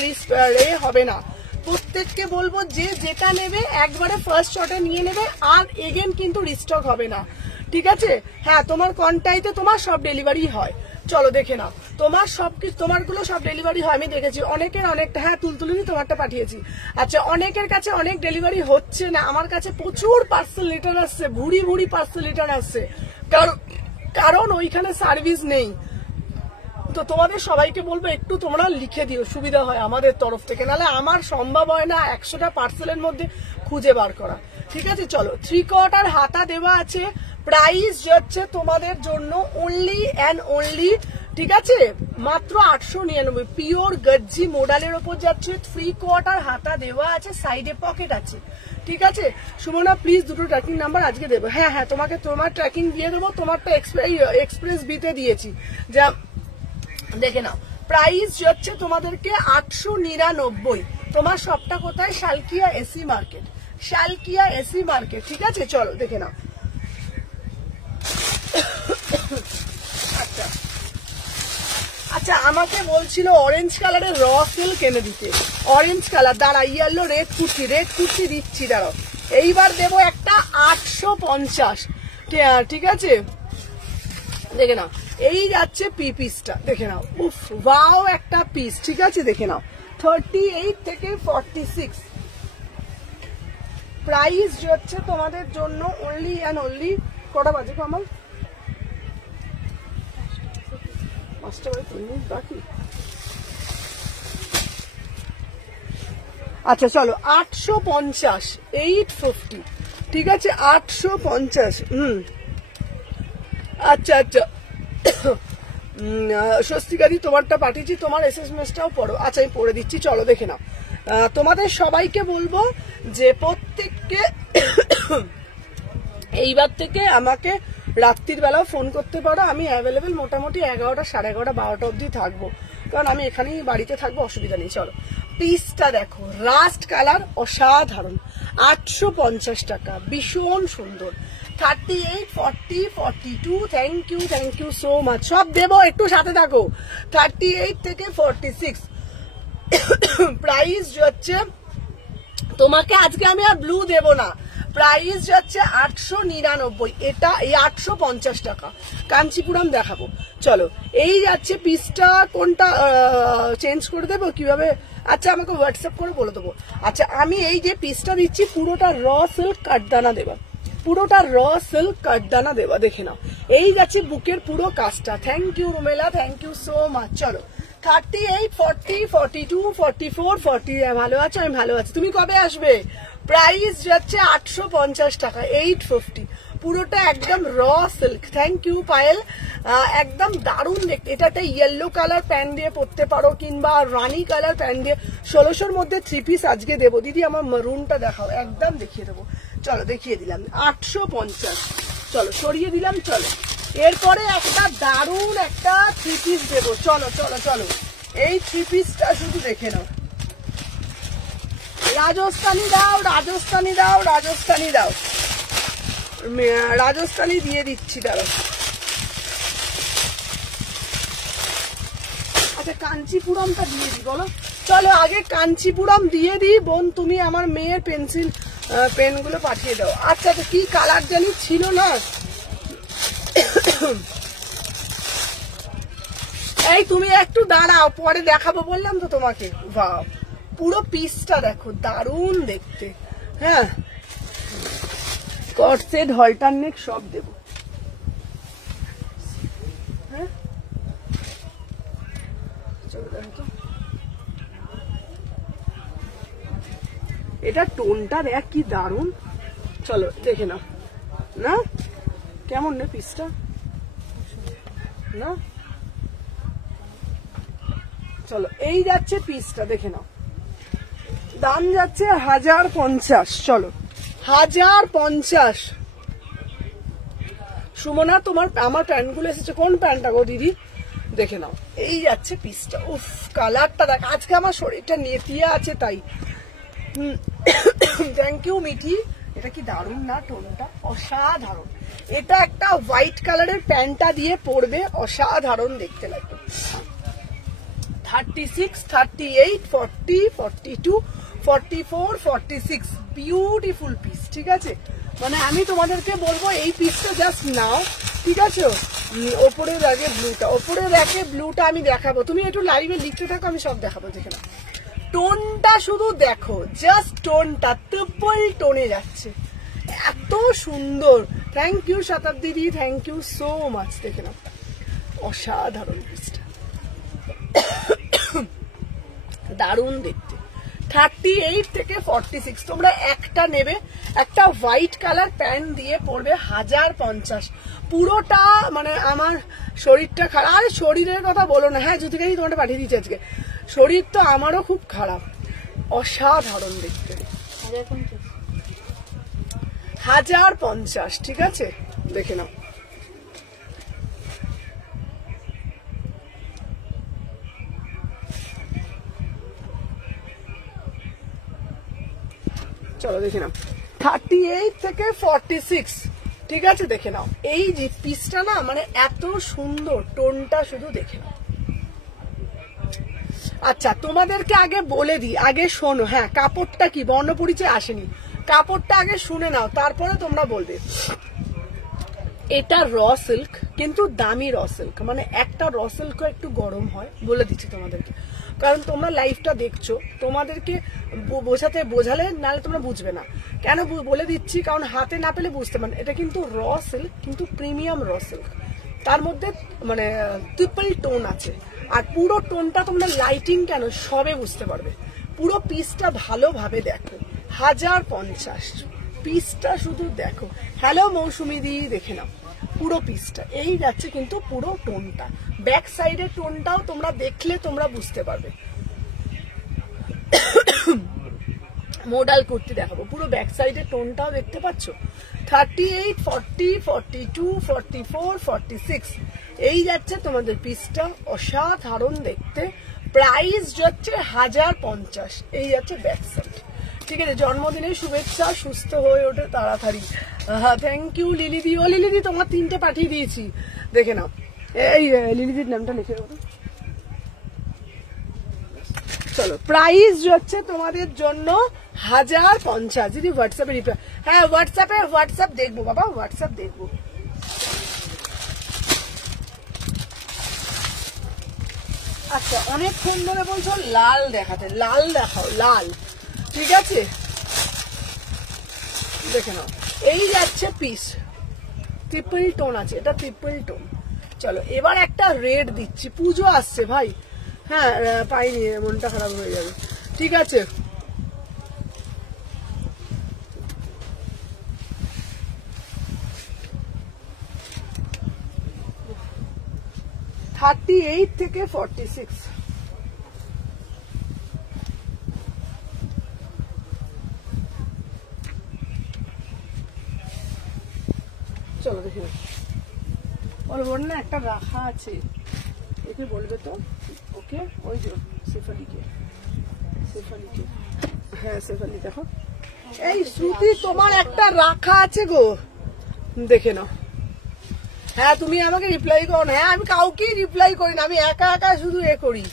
হবে না। প্রত্যেককে বলবো যে যেটা নেবে একবারে ফার্স্ট শটে নিয়ে নেবে, আর এগেন কিন্তু রিস্টক হবে না, ঠিক আছে। হ্যাঁ তোমার কন্টাইতে তোমার সব ডেলিভারি হয়, চলো দেখে নাও। তোমার সবকিছু তোমারগুলো সব ডেলিভারি হয়, আমি দেখেছি অনেকের অনেকটা, হ্যাঁ তুলতুলি তোমারটা পাঠিয়েছি। আচ্ছা, অনেকের কাছে অনেক ডেলিভারি হচ্ছে না, আমার কাছে প্রচুর পার্সেল রিটার্ন আসছে, ভুড়ি পার্সেল রিটার্ন আসছে, কারণ ওইখানে সার্ভিস নেই। তো তোমাদের সবাইকে বলবো একটু তোমরা লিখে দিও, সুবিধা হয় আমাদের তরফ থেকে, নাহলে আমার সম্ভব হয় না 100টা পার্সেলের মধ্যে খুঁজে বার করা, ঠিক আছে। চলো 3/4 হাতা দেওয়া আছে, প্রাইস হচ্ছে তোমাদের জন্য অনলি অ্যান্ড অনলি, ঠিক আছে, মাত্র 899। পিওর গজ্জি মোডালের ওপর যাচ্ছে, 3/4 হাতা দেওয়া আছে, সাইডে পকেট আছে, ঠিক আছে। সুমনা প্লিজ দুটো ট্র্যাকিং নাম্বার আজকে দেবো, হ্যাঁ হ্যাঁ তোমাকে তোমার ট্র্যাকিং দিয়ে দেবো, তোমারটা এক্সপ্রেস বিতে দিয়েছি, যা দেখে নাও। প্রাইস হচ্ছে তোমাদেরকে 899। তোমার সবটা কোথায়? Salkia AC market, Salkia AC market, ঠিক আছে। চলো দেখে নাও। আচ্ছা, আমাকে বলছিল অরেঞ্জ কালারের র সিল্ক এনে দিতে, অরেঞ্জ কালার, দাঁড়া ইয়েলো রেড কুর্তি দিচ্ছি, দাঁড়াও। এইবার দেবো একটা 850, ঠিক আছে, দেখে নাও। এই যাচ্ছে পিসটা, দেখে নাও, উফ ওয়াও একটা পিস, ঠিক আছে, দেখে নাও। 38 থেকে 46 প্রাইস হচ্ছে তোমাদের জন্য অনলি অ্যান্ড অনলি। কটা বাজে আমার? 5টা বাজে 3 মিনিট বাকি। আচ্ছা চলো, 850, 850, ঠিক আছে 850। আচ্ছা আচ্ছা স্বস্তিকাদি তোমারটা পাঠিয়েছি, তোমার এসএমএসটাও পড়ো। আচ্ছা আমি পড়ে দিচ্ছি, চলো দেখে নাও। তোমাদের সবাইকে বলবো যে প্রত্যেককে এইবার থেকে আমাকে রাত্রির বেলাও ফোন করতে পারো, আমি অ্যাভেলেবেল মোটামুটি 11টা, 11:30, 12টা অবধি থাকবো, কারণ আমি এখানেই বাড়িতে থাকবো, অসুবিধা নেই। চলো পিসটা দেখো, রাস্ট কালার অসাধারণ, 850 টাকা, ভীষণ সুন্দর। 38, 40, 42, থ্যাংক ইউ সো মাচ, সব দেবো, একটু সাথে থাকো। 38 থেকে 46 প্রাইস যাচ্ছে তোমাকে, আজকে আমি আর ব্লু দেবো না, প্রাইস যাচ্ছে 899, এটা এই 850 টাকা। কাঞ্চিপুরম দেখাবো, চলো এই যাচ্ছে পিসটা, কোনটা চেঞ্জ করে দেবো কিভাবে? আচ্ছা আমাকে হোয়াটসঅ্যাপ করে বলে দেবো। আচ্ছা আমি এই যে পিসটা দিচ্ছি পুরোটা র সিল্ক কাটদানা দেবা, পুরোটা র সিল্ক কাটদানা দেবা, দেখে নাও। এই যাচ্ছে বুকের পুরো কাজটা। Thank you Rumela, thank you so much. চলো 38, 40, 42, 44, 40, ভালো আছো? আমি ভালো আছি, তুমি কবে আসবে? প্রাইস যাচ্ছে 850 টাকা, 850, পুরোটা একদম raw silk. Thank you Payel, একদম দারুণ দেখতে। এটা একটা ইয়েলো কালার প্যান্ট দিয়ে পরতে পারো, কিংবা রানি কালার প্যান্ট দিয়ে। 1600-র মধ্যে 3 পিস আজকে দেবো। দিদি আমার মারুনটা দেখাও, একদম দেখিয়ে দেবো। চলো দেখিয়ে দিলাম 850, চলো সরিয়ে দিলাম। চলো এরপরে একটা দারুণ একটা 3 পিস দেবো। চলো চলো চলো, এই 3 পিসটা শুধু দেখে নাও। রাজস্থানি দাও, রাজস্থানি দাও, রাজস্থানি দাও, রাজস্থানি দিয়ে দিচ্ছি, দাঁড়াও। আচ্ছা কাঞ্চিপুরমটা দিয়ে দিই, বলো। চলো আগে কাঞ্চিপুরম দিয়ে দিই। বোন তুমি আমার মেয়ের পেন্সিল পেনগুলো পাঠিয়ে দাও। আচ্ছা তো কি কালার জানি ছিল না, এই তুমি একটু দাঁড়াও, পরে দেখাবো বললাম তো তোমাকে। বাহ, পুরো পিসটা দেখো, দারুণ দেখতে। হ্যাঁ কট সেট, হলটার নেক সব দেবো। হ্যাঁ এটা টোনটা দেখ কি দারুণ, চলো দেখে নাও না কেমন রে পিসটা না। চলো এই যাচ্ছে পিসটা, দেখে নাও। দাম যাচ্ছে 1050। চলো 1050। সুমনা তোমার আমার প্যান্টগুলো এসেছে, কোন প্যান্টটা গো দিদি? দেখে নাও, এই যাচ্ছে পিসটা। উফ কালারটা দেখ, আজকে আমার শরীরটা নেতিয়ে আছে তাই। থ্যাংক ইউ মিঠি, এটা কি দারুণ না, টোনটা অসাধারণ। এটা একটা হোয়াইট কালারের প্যান্টটা দিয়ে পরবে, অসাধারণ দেখতে লাগবে। 36, 38, 40, 42, 44, 46, বিউটিফুল পিস। ঠিক আছে, মানে আমি তোমাদেরকে বলবো এই পিসটা জাস্ট নাও, ঠিক আছে। ওপরের আগে ব্লুটা, ওপরের আগে ব্লুটা আমি দেখাবো, তুমি একটু লাইভে লিখতে থাকো, আমি সব দেখাবো। দেখে নাও টোনটা, শুধু দেখো জাস্ট টোনটা ট্রিপল টোনে যাচ্ছে, এত সুন্দর। থ্যাংক ইউ শতাব্দী দিদি, থ্যাংক ইউ সো মাচ। দেখে নাও অসাধারণ পিসটা, দারুণ দেখতে। 38 থেকে 46, তোমরা একটা নেবে, একটা হোয়াইট কালার প্যান্ট দিয়ে পরবে, 1050। পুরোটা মানে আমার শরীরটা খারাপ, আরে শরীরের কথা বলো না। হ্যাঁ জ্যোতিকাদি তোমাকে পাঠিয়ে দিচ্ছি আজকে, শরীর তো আমারও খুব খারাপ। অসাধারণ দেখতে, 1050। ঠিক আছে, দেখে নাও। চলো দেখে নাও 38 থেকে 46। ঠিক আছে, দেখে নাও এই যে পিসটা না, মানে এত সুন্দর টোনটা, শুধু দেখে নাও। আচ্ছা তোমাদেরকে আগে বলে দিই, আগে শোনো। হ্যাঁ কাপড়টা কি, বর্ণ পরিচয় আসেনি, কাপড়টা আগে শুনে নাও, তারপরে তোমরা বলবে। এটা র সিল্ক, কিন্তু দামি র সিল্ক, মানে একটা র সিল্ক একটু গরম হয়, বলে দিচ্ছি তোমাদেরকে, কারণ তোমরা লাইভটা দেখছো, তোমাদেরকে বোঝালে নাহলে তোমরা বুঝবে না। কেন বলে দিচ্ছি, কারণ হাতে না পেলে বুঝতে পারবে। এটা কিন্তু র সিল্ক, কিন্তু প্রিমিয়াম র সিল্ক, তার মধ্যে মানে ট্রিপল টোন আছে। আর পুরো টোনটা তোমরা লাইটিং কেন সবে বুঝতে পারবে। পুরো পিসটা ভালোভাবে দেখো, 1050। পিসটা শুধু দেখো। হ্যালো মৌসুমি দি, দেখে নাও পুরো পিসটা। এই যাচ্ছে কিন্তু পুরো টোনটা, ব্যাক সাইডের টোনটাও তোমরা দেখলে তোমরা বুঝতে পারবে। মডাল কুর্তি দেখাবো, পুরো ব্যাক সাইডের টোনটাও দেখতে পাচ্ছ। 38, 40, 42, 44, 46 এই যাচ্ছে তোমাদের পিসটা, অসাধারণ দেখতে। প্রাইস যাচ্ছে 1050। এই যাচ্ছে ব্যাক সাইড। ঠিক আছে, জন্মদিনের শুভেচ্ছা, সুস্থ হয়ে ওঠে তাড়াতাড়ি। Thank you লিলিদি। ও লিলিদি তোমার 3টে পাঠিয়ে দিয়েছি, দেখে নাও। এই লিলিদির নামটা লিখে দেবো। চলো, প্রাইস হচ্ছে তোমাদের জন্য 1050। যদি হোয়াটসঅ্যাপে রিপ্লাই, হ্যাঁ হোয়াটসঅ্যাপ দেখবো বাবা, হোয়াটসঅ্যাপ দেখবো। আচ্ছা, অনেকক্ষণ ধরে বলছো লাল দেখাতে, লাল দেখাও, লাল। ঠিক আছে, দেখে নাও। এই যাচ্ছে পিস, ট্রিপল টোন আছে, এটা ট্রিপল টোন। চলো এবার একটা রেড দিচ্ছি, পুজো আসছে ভাই। হ্যাঁ পাইনি, মনটা খারাপ হয়ে যাবে। ঠিক আছে, $38 থেকে 46। চলো দেখি, ওর না একটা রাখা আছে, একে বলবে তো। ওকে, ওই যে শেফালিকে, হ্যাঁ শেফালি দেখো। এই শ্রুতি তোমার একটা রাখা আছে গো, দেখে নাও। হ্যাঁ তুমি আমাকে রিপ্লাই করো না। হ্যাঁ আমি কাউকেই রিপ্লাই করি না, আমি একা একা শুধু এ করি।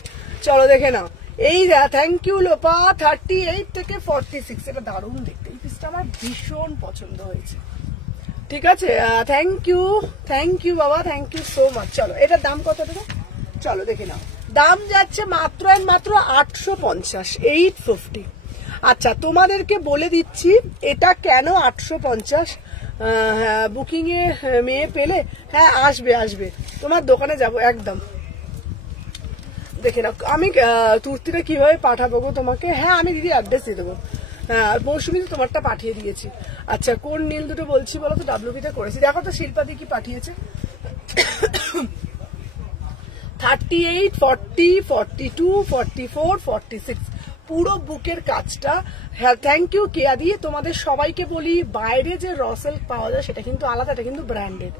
চলো দেখে নাও। এই থ্যাংক ইউ লোপা। 38 থেকে 46, এটা দারুণ দেখতে। এই পিসটা আমার ভীষণ পছন্দ হয়েছে। ঠিক আছে, থ্যাংক ইউ বাবা, থ্যাংক ইউ সো মাচ। চলো এটার দাম কত টাকা? চলো দেখে নাও। দাম যাচ্ছে মাত্র 850, 850। আচ্ছা তোমাদেরকে বলে দিচ্ছি এটা কেন 850। বুকিং এ মেয়ে পেলে, হ্যাঁ আসবে, তোমার দোকানে যাব একদম। দেখে নাও আমি তুর্তিটা কিভাবে পাঠাবো গো তোমাকে। হ্যাঁ আমি দিদি অ্যাড্রেস দিয়ে দেবো। হ্যাঁ মৌসুমি তোমারটা পাঠিয়ে দিয়েছি। আচ্ছা কোন নীল দুটো বলছি বলো তো? WP-তে করেছি, দেখো তো শিল্পাদি কি পাঠিয়েছে। 38, 40, 42, 44, 46 পুরো বুকের কাজটা। হ্যাঁ থ্যাংক ইউ কেয়াদি। তোমাদের সবাইকে বলি, বাইরে যে রসেল পাওয়া যায় সেটা কিন্তু আলাদা, এটা কিন্তু ব্র্যান্ডেড।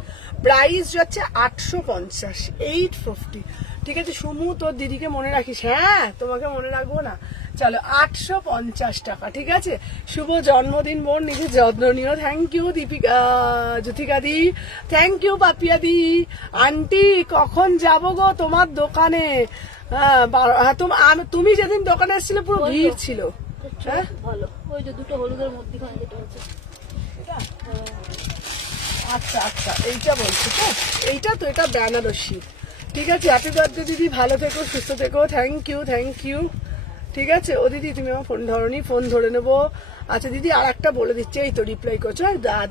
প্রাইস যাচ্ছে 850, 850। ঠিক আছে সুমু, তোর দিদিকে মনে রাখিস। হ্যাঁ তোমাকে মনে রাখবো না। চলো 850 টাকা। ঠিক আছে, শুভ জন্মদিন বোন, নিজের যত্ন নিও। থ্যাংক ইউ দীপিকা, জ্যোতিকা দি, থ্যাংক ইউ পাপিয়া দি। আন্টি কখন যাবো গো তোমার দোকানে? তুমি যেদিন দোকানে এসেছিলে পুরো ভিড় ছিল। হ্যাঁ ভালো, ওই যে দুটো হলুদের মধ্যখানে যেটা আছে। আচ্ছা আচ্ছা, এইটা বলছো তো? এইটা তো, এটা বেনারসি। ঠিক আছে, হ্যাপি বার্থডে দিদি, ভালো থেকো, সুস্থ থেকো। Thank you. ঠিক আছে, ও দিদি তুমি আমার ফোন ধরনি, ফোন ধরে নেবো। আচ্ছা দিদি আর একটা বলে দিচ্ছি, এই তো রিপ্লাই করছো,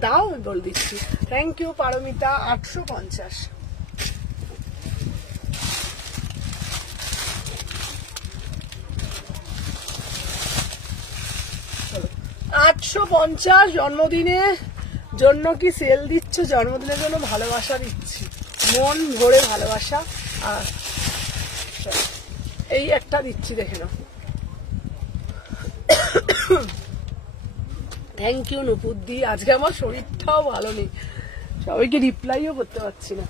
দাও বলে দিচ্ছি। Thank you Paromita. 850। 850 জন্মদিনের জন্য কি সেল দিচ্ছ? জন্মদিনের জন্য ভালোবাসা দিচ্ছি, মন ভরে ভালোবাসা। আর এই একটা দিচ্ছি, দেখে নাও। Thank you নুপুদ্দি। আজকে আমার শরীরটাও ভালো নেই, সবাইকে রিপ্লাইও করতে পারছি না।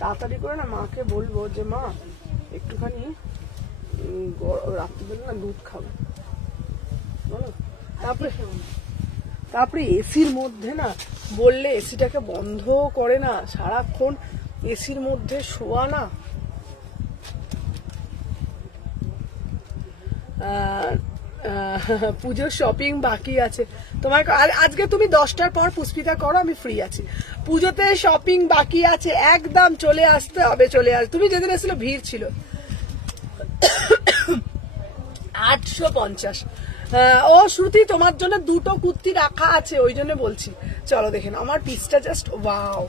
তাড়াতাড়ি করে না মাকে বলবো যে মা একটুখানি রাত্রিবেলা না দুধ খাবো, বলো। তারপরে এসির মধ্যে না বললে এসিটাকে বন্ধ করে না, সারাক্ষণ এসির মধ্যে শোয়া না। পুজোর শপিং বাকি আছে তোমার। আজকে তুমি 10টার পর পুষ্পিতা করো, আমি ফ্রি আছি। পুজোতে শপিং বাকি আছে, একদম চলে আসতে হবে, চলে আস। তুমি যেদিন এসেছিল ভিড় ছিল। 850। ও শ্রুতি তোমার জন্য দুটো কুর্তি রাখা আছে, ওই জন্য বলছি। চলো দেখে নাও আমার পিসটা, জাস্ট ওয়াও।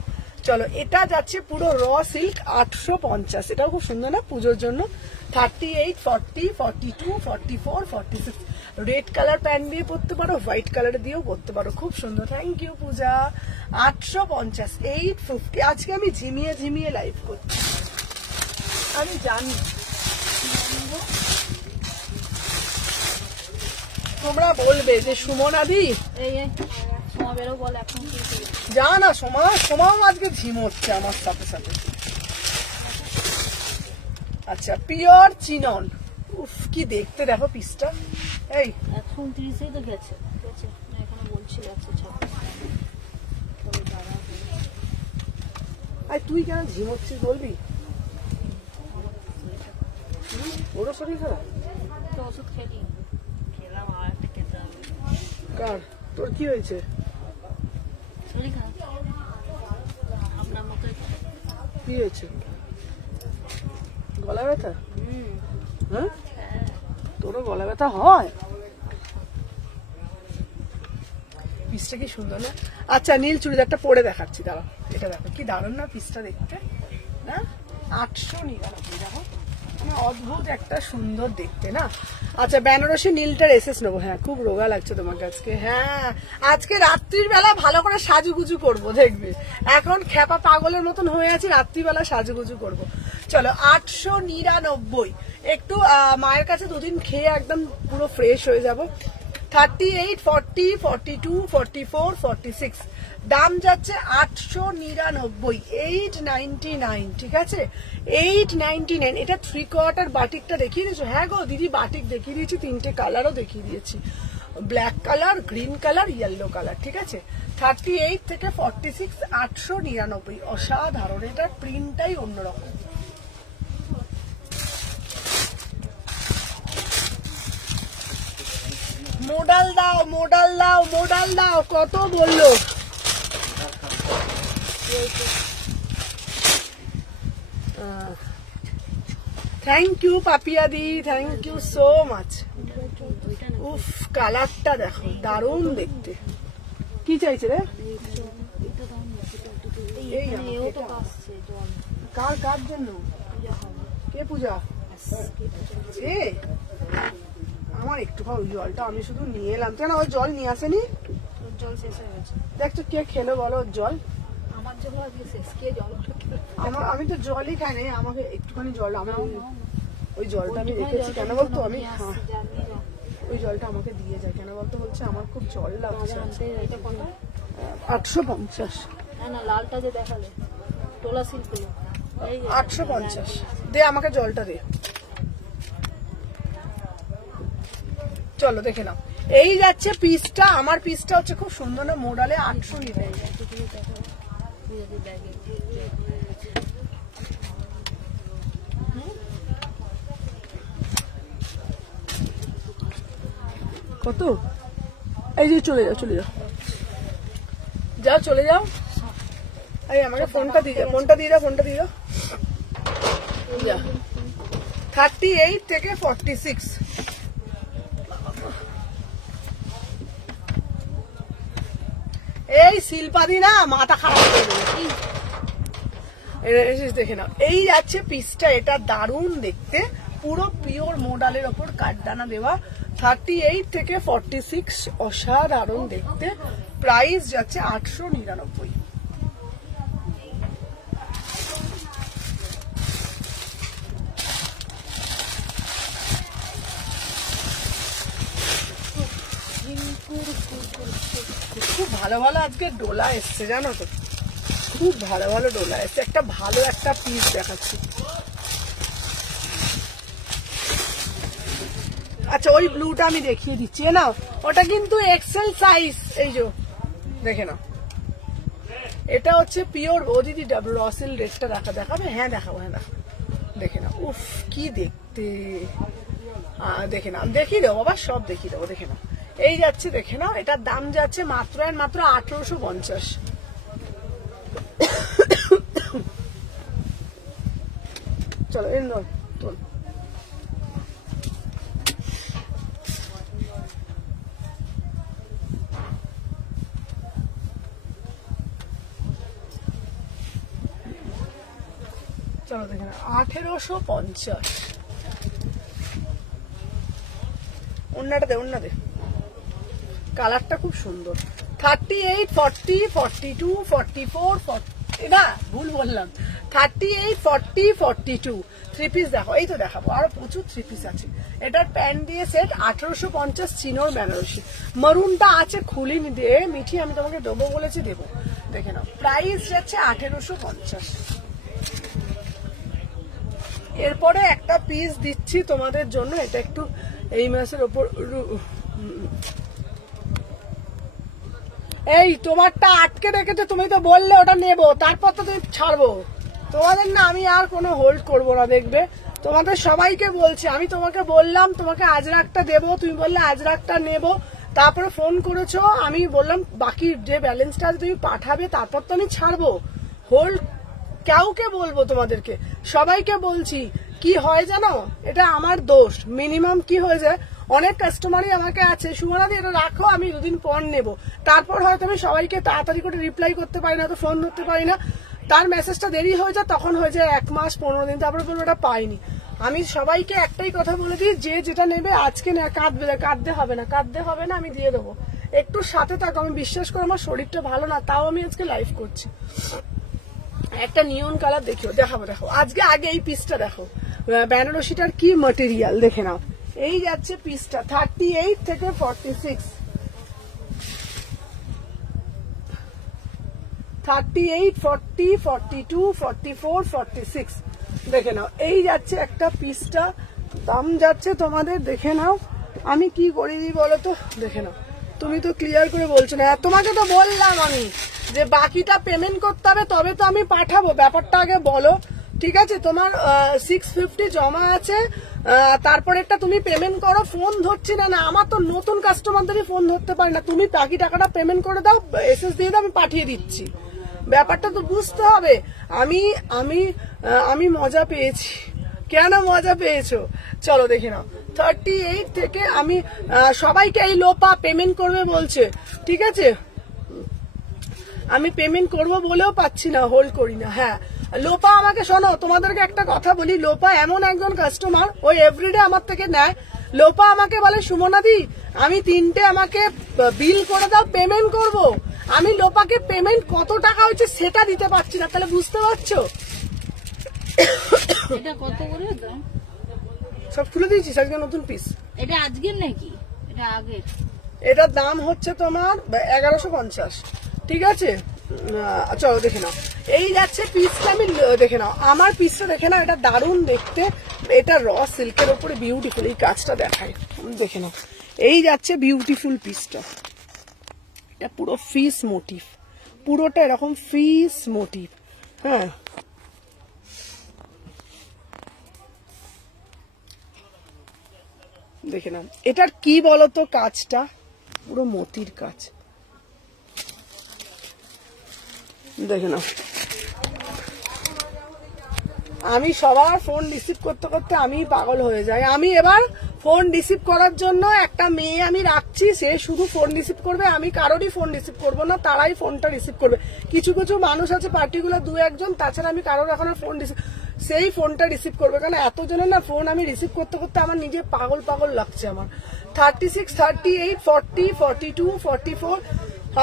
চলো এটা যাচ্ছে পুরো র সিল্ক 850, এটাও খুব সুন্দর না পুজোর জন্য। 38, 40, 42, 44, 46 রেড কালার প্যান্ট দিয়ে পরতে পারো, হোয়াইট কালার দিয়েও পরতে পারো, খুব সুন্দর। থ্যাংক ইউ পূজা। 850, 850। আজকে আমি ঝিমিয়ে ঝিমিয়ে লাইভ করছি, আমি জানি। তোমরা বলবে যে সুমনাদি এই সোমা বেরো বলে এখন কি করবে? যা না, সোমাও আজকে ঝিমোচ্ছে আমার সাথে সাথে। আচ্ছা পিওর চিনন, উফ কি দেখতে, দেখো পিসটা। এই 129 তো গেছে না, এখানে বলছিল 126। আর তুই কেন ঝিমোচ্ছিস বলবি? ওরও শরীর খারাপ? তো ওষুধ খেলাম আর একটা খেতে হবে। কার? তোর কি হয়েছে? শরীর খারাপ আপনার মতো। কি হয়েছে? গলা ব্যথা? হ্যাঁ, তোরও গলা ব্যথা হয়? পিসটা কি সুন্দর না? আচ্ছা নীল চুড়িদারটা পরে দেখাচ্ছি, দাঁড়াও। এটা দেখো কি দারুণ না পিসটা দেখতে, না? 899, দেখো মানে অদ্ভুত একটা সুন্দর দেখতে না। আচ্ছা বেনারসি নীলটার এসেস নেবো। হ্যাঁ খুব রোগা লাগছে তোমাকে আজকে। হ্যাঁ আজকে রাত্রির বেলা ভালো করে সাজুগুজু করবো, দেখবে। এখন খ্যাপা পাগলের মতন হয়ে আছি, রাত্রিবেলা সাজুগুজু করবো। চলো 899। একটু মায়ের কাছে দুদিন খেয়ে একদম পুরো ফ্রেশ হয়ে যাব। 38, 40, 42, 44, 46 দাম যাচ্ছে 899, 899, ঠিক আছে 899। এটা 3/4 বাটিকটা দেখিয়ে দিয়েছো? হ্যাঁ গো দিদি বাটিক দেখিয়ে দিয়েছি, 3টে কালারও দেখিয়ে দিয়েছি, black colour, green colour, yellow colour, ঠিক আছে। 38 থেকে 46, 899, অসাধারণ। এটার প্রিন্টটাই অন্যরকম। মোডাল দাও, মোডাল দাও, মোডাল দাও, কত বললো? থ্যাংক ইউ পাপিয়া দি, থ্যাংক ইউ সো মাচ। উফ কালারটা দেখো দারুণ দেখতে। কি চাইছে রে? এই কার কার জন্য? কে পূজা? এ আমার একটু খাও জলটা, আমি শুধু নিয়ে এলাম। কেন ওই জল নিয়ে আসেনি? জল শেষ হয়ে গেছে। দেখছো কে খেলো বলো জল? আমার জল আজকে শেষ। কে জল? আমি তো জলই খাই নাই, আমাকে একটুখানি জল, আমি ওই জলটা আমি রেখেছি কেন বলতো, আমি ওই জলটা আমাকে দিয়ে যায় কেন বলতো, বলছে আমার খুব জল লাগছে। 850। না না লালটা যে দেখালে টোলা সিল্ক 850 দে, আমাকে জলটা দে। চলো দেখে নাও। এই যাচ্ছে পিসটা, আমার পিসটা হচ্ছে খুব সুন্দর না, মোডালে 800 নিবে। কত? এই যে চলে যাও, চলে যাও, যাও চলে যাও। এই আমাকে ফোনটা দিয়ে যাও, ফোনটা দিয়ে যাও, ফোনটা দিয়ে যাও। 38 থেকে 46। এই শিল্পাদি না মাথা খারাপ করে দেবে। দেখে নাও এই যাচ্ছে পিসটা, এটা দারুণ দেখতে, পুরো পিওর মোডালের ওপর কাঠদানা দেওয়া। 38 থেকে 46, অসাধারণ দেখতে। প্রাইস যাচ্ছে 899। খুব ভালো ভালো আজকে ডোলা এসছে জানো তো, খুব ভালো ভালো ডোলা এসছে। একটা ভালো একটা পিস দেখাচ্ছি। আচ্ছা ওই ব্লুটা আমি দেখিয়ে দিচ্ছি না, ওটা কিন্তু এক্সেল সাইজ। এই যে দেখে নাও, এটা হচ্ছে পিওর। ও দিদি রসেল রেটটা দেখাবে? হ্যাঁ দেখাবো, হ্যাঁ দেখাবো। দেখে নাও, উফ কি দেখতে, দেখে নাও, দেখিয়ে দেবো বাবা, সব দেখিয়ে দেবো। দেখে নাও এই যাচ্ছে, দেখে নাও এটার দাম যাচ্ছে মাত্র আর মাত্র 1850। চলো এর নয় তোর। চলো দেখে না 1850। অন্যটা দে, অন্য দে, কালারটা খুব সুন্দর। 38, 40, 42, 44, 40 না ভুল বললাম, 38, 40, 42 থ্রি পিস দেখো, এই তো দেখাবো আরো প্রচুর থ্রি পিস আছে। এটার প্যান্ট দিয়ে সেট 1850 চিনোর বেনারসি। মারুনটা আছে খুলিনি দিয়ে মিঠি, আমি তোমাকে দেবো বলেছি দেবো, দেখে নাও। প্রাইস যাচ্ছে 1850। এরপরে একটা পিস দিচ্ছি তোমাদের জন্য, এটা একটু এই মাসের ওপর। এই তোমারটা আটকে রেখেছে, তুমি তো বললে ওটা নেবো, তারপর তো তুমি ছাড়বো। তোমাদের না আমি আর কোনো হোল্ড করবো না, দেখবে তোমাদের সবাইকে বলছি। আমি তোমাকে বললাম তোমাকে আজরাকটা দেবো, তুমি বললে আজরাকটা নেবো, তারপরে ফোন করেছো, আমি বললাম বাকি যে ব্যালেন্সটা আছে তুমি পাঠাবে, তারপর তো আমি ছাড়বো। হোল্ড কাউকে বলবো তোমাদেরকে, সবাইকে বলছি। কি হয় জানো, এটা আমার দোষ। মিনিমাম কি হয়ে যায়, অনেক কাস্টমারই আমাকে আছে সুমনাদি এটা রাখো, আমি দুদিন পর নেব, তারপর হয়তো আমি সবাইকে তাড়াতাড়ি করে রিপ্লাই করতে পারি না, তো ফোন ধরতে পারি না, তার মেসেজটা দেরি হয়ে যায়, তখন হয়ে যায় 1 মাস 15 দিন, তারপরে বলবো ওটা পাইনি। আমি সবাইকে একটাই কথা বলে দিই, যে যেটা নেবে আজকে কাঁদতে হবে না, আমি দিয়ে দেবো। একটু সাথে থাকো, আমি বিশ্বাস করো আমার শরীরটা ভালো না, তাও আমি আজকে লাইভ করছি। একটা নিয়ন কালার দেখাবো, দেখো আজকে আগে এই পিসটা দেখো, বেনারসিটার কি ম্যাটেরিয়াল দেখে নাও। এই যাচ্ছে পিসটা 38 থেকে 46, 38, 40, 42, 44, 46 দেখে নাও। এই যাচ্ছে একটা পিসটা, দাম যাচ্ছে তোমাদের দেখে নাও। আমি কি করে দিই বলো তো, দেখে নাও। তুমি তো ক্লিয়ার করে বলছো না, তোমাকে তো বললাম আমি যে বাকিটা পেমেন্ট করতে হবে, তবে তো আমি পাঠাবো। ব্যাপারটা আগে বলো, ঠিক আছে? তোমার 650 জমা আছে, তারপরে একটা তুমি পেমেন্ট করো। ফোন ধরছি না, আমার তো নতুন কাস্টমারদেরই ফোন ধরতে পারি না। তুমি বাকি টাকাটা পেমেন্ট করে দাও, এসএস দিয়ে দাও, আমি পাঠিয়ে দিচ্ছি। ব্যাপারটা তো বুঝতে হবে। আমি মজা পেয়েছি। কেন মজা পেয়েছো চলো দেখে নাও। 38 থেকে আমি সবাইকে এই লোপা পেমেন্ট করবে বলছে, ঠিক আছে? আমি পেমেন্ট করব বলেও পাচ্ছি না, হোল্ড করি না। হ্যাঁ লোপা আমাকে শোনো, তোমাদেরকে একটা কথা বলি, লোপা এমন একজন কাস্টমার, ওই এভরিডে আমার থেকে নেয়। লোপা আমাকে বলে সুমনাদি আমি 3টে আমাকে বিল করে দাও, পেমেন্ট করব। আমি লোপাকে পেমেন্ট কত টাকা হয়েছে সেটা দিতে পারছি না, তাহলে বুঝতে পারছো? এটা কত করে দাম? সব খুলে দিয়েছি, আজকে নতুন পিস। এটা আজকের নাকি এটা আগের? এটার দাম হচ্ছে তোমার 1150, ঠিক আছে? চলো দেখে নাও। এই যাচ্ছে পিসটা, আমি দেখে নাও আমার পিসটা দেখে নাও, এটা দারুণ দেখতে। এটা র সিল্কের উপরে বিউটিফুল, এই কাজটা দেখায়, দেখে নাও। এই যাচ্ছে বিউটিফুল পিসটা, এটা পুরো ফিস মোটিভ, পুরোটা এরকম ফিস মোটিভ। হ্যাঁ দেখে নাও। এটার কি বলতো কাজটা, পুরো মতির কাজ, দেখে নাও। আমি সবার ফোন রিসিভ করতে করতে আমি পাগল হয়ে যাই। আমি এবার ফোন রিসিভ করার জন্য একটা মেয়ে আমি রাখছি, সে শুধু ফোন রিসিভ করবে, আমি কারোরই ফোন রিসিভ করবো না, তারাই ফোনটা রিসিভ করবে। কিছু কিছু মানুষ আছে পার্টিকুলার 2-1 জন, তাছাড়া আমি কারোর এখন ফোন রিসিভ, সেই ফোনটা রিসিভ করবে। কারণ এতজনের না ফোন আমি রিসিভ করতে করতে আমার নিজে পাগল পাগল লাগছে আমার। 36, 38, 40, 42, 44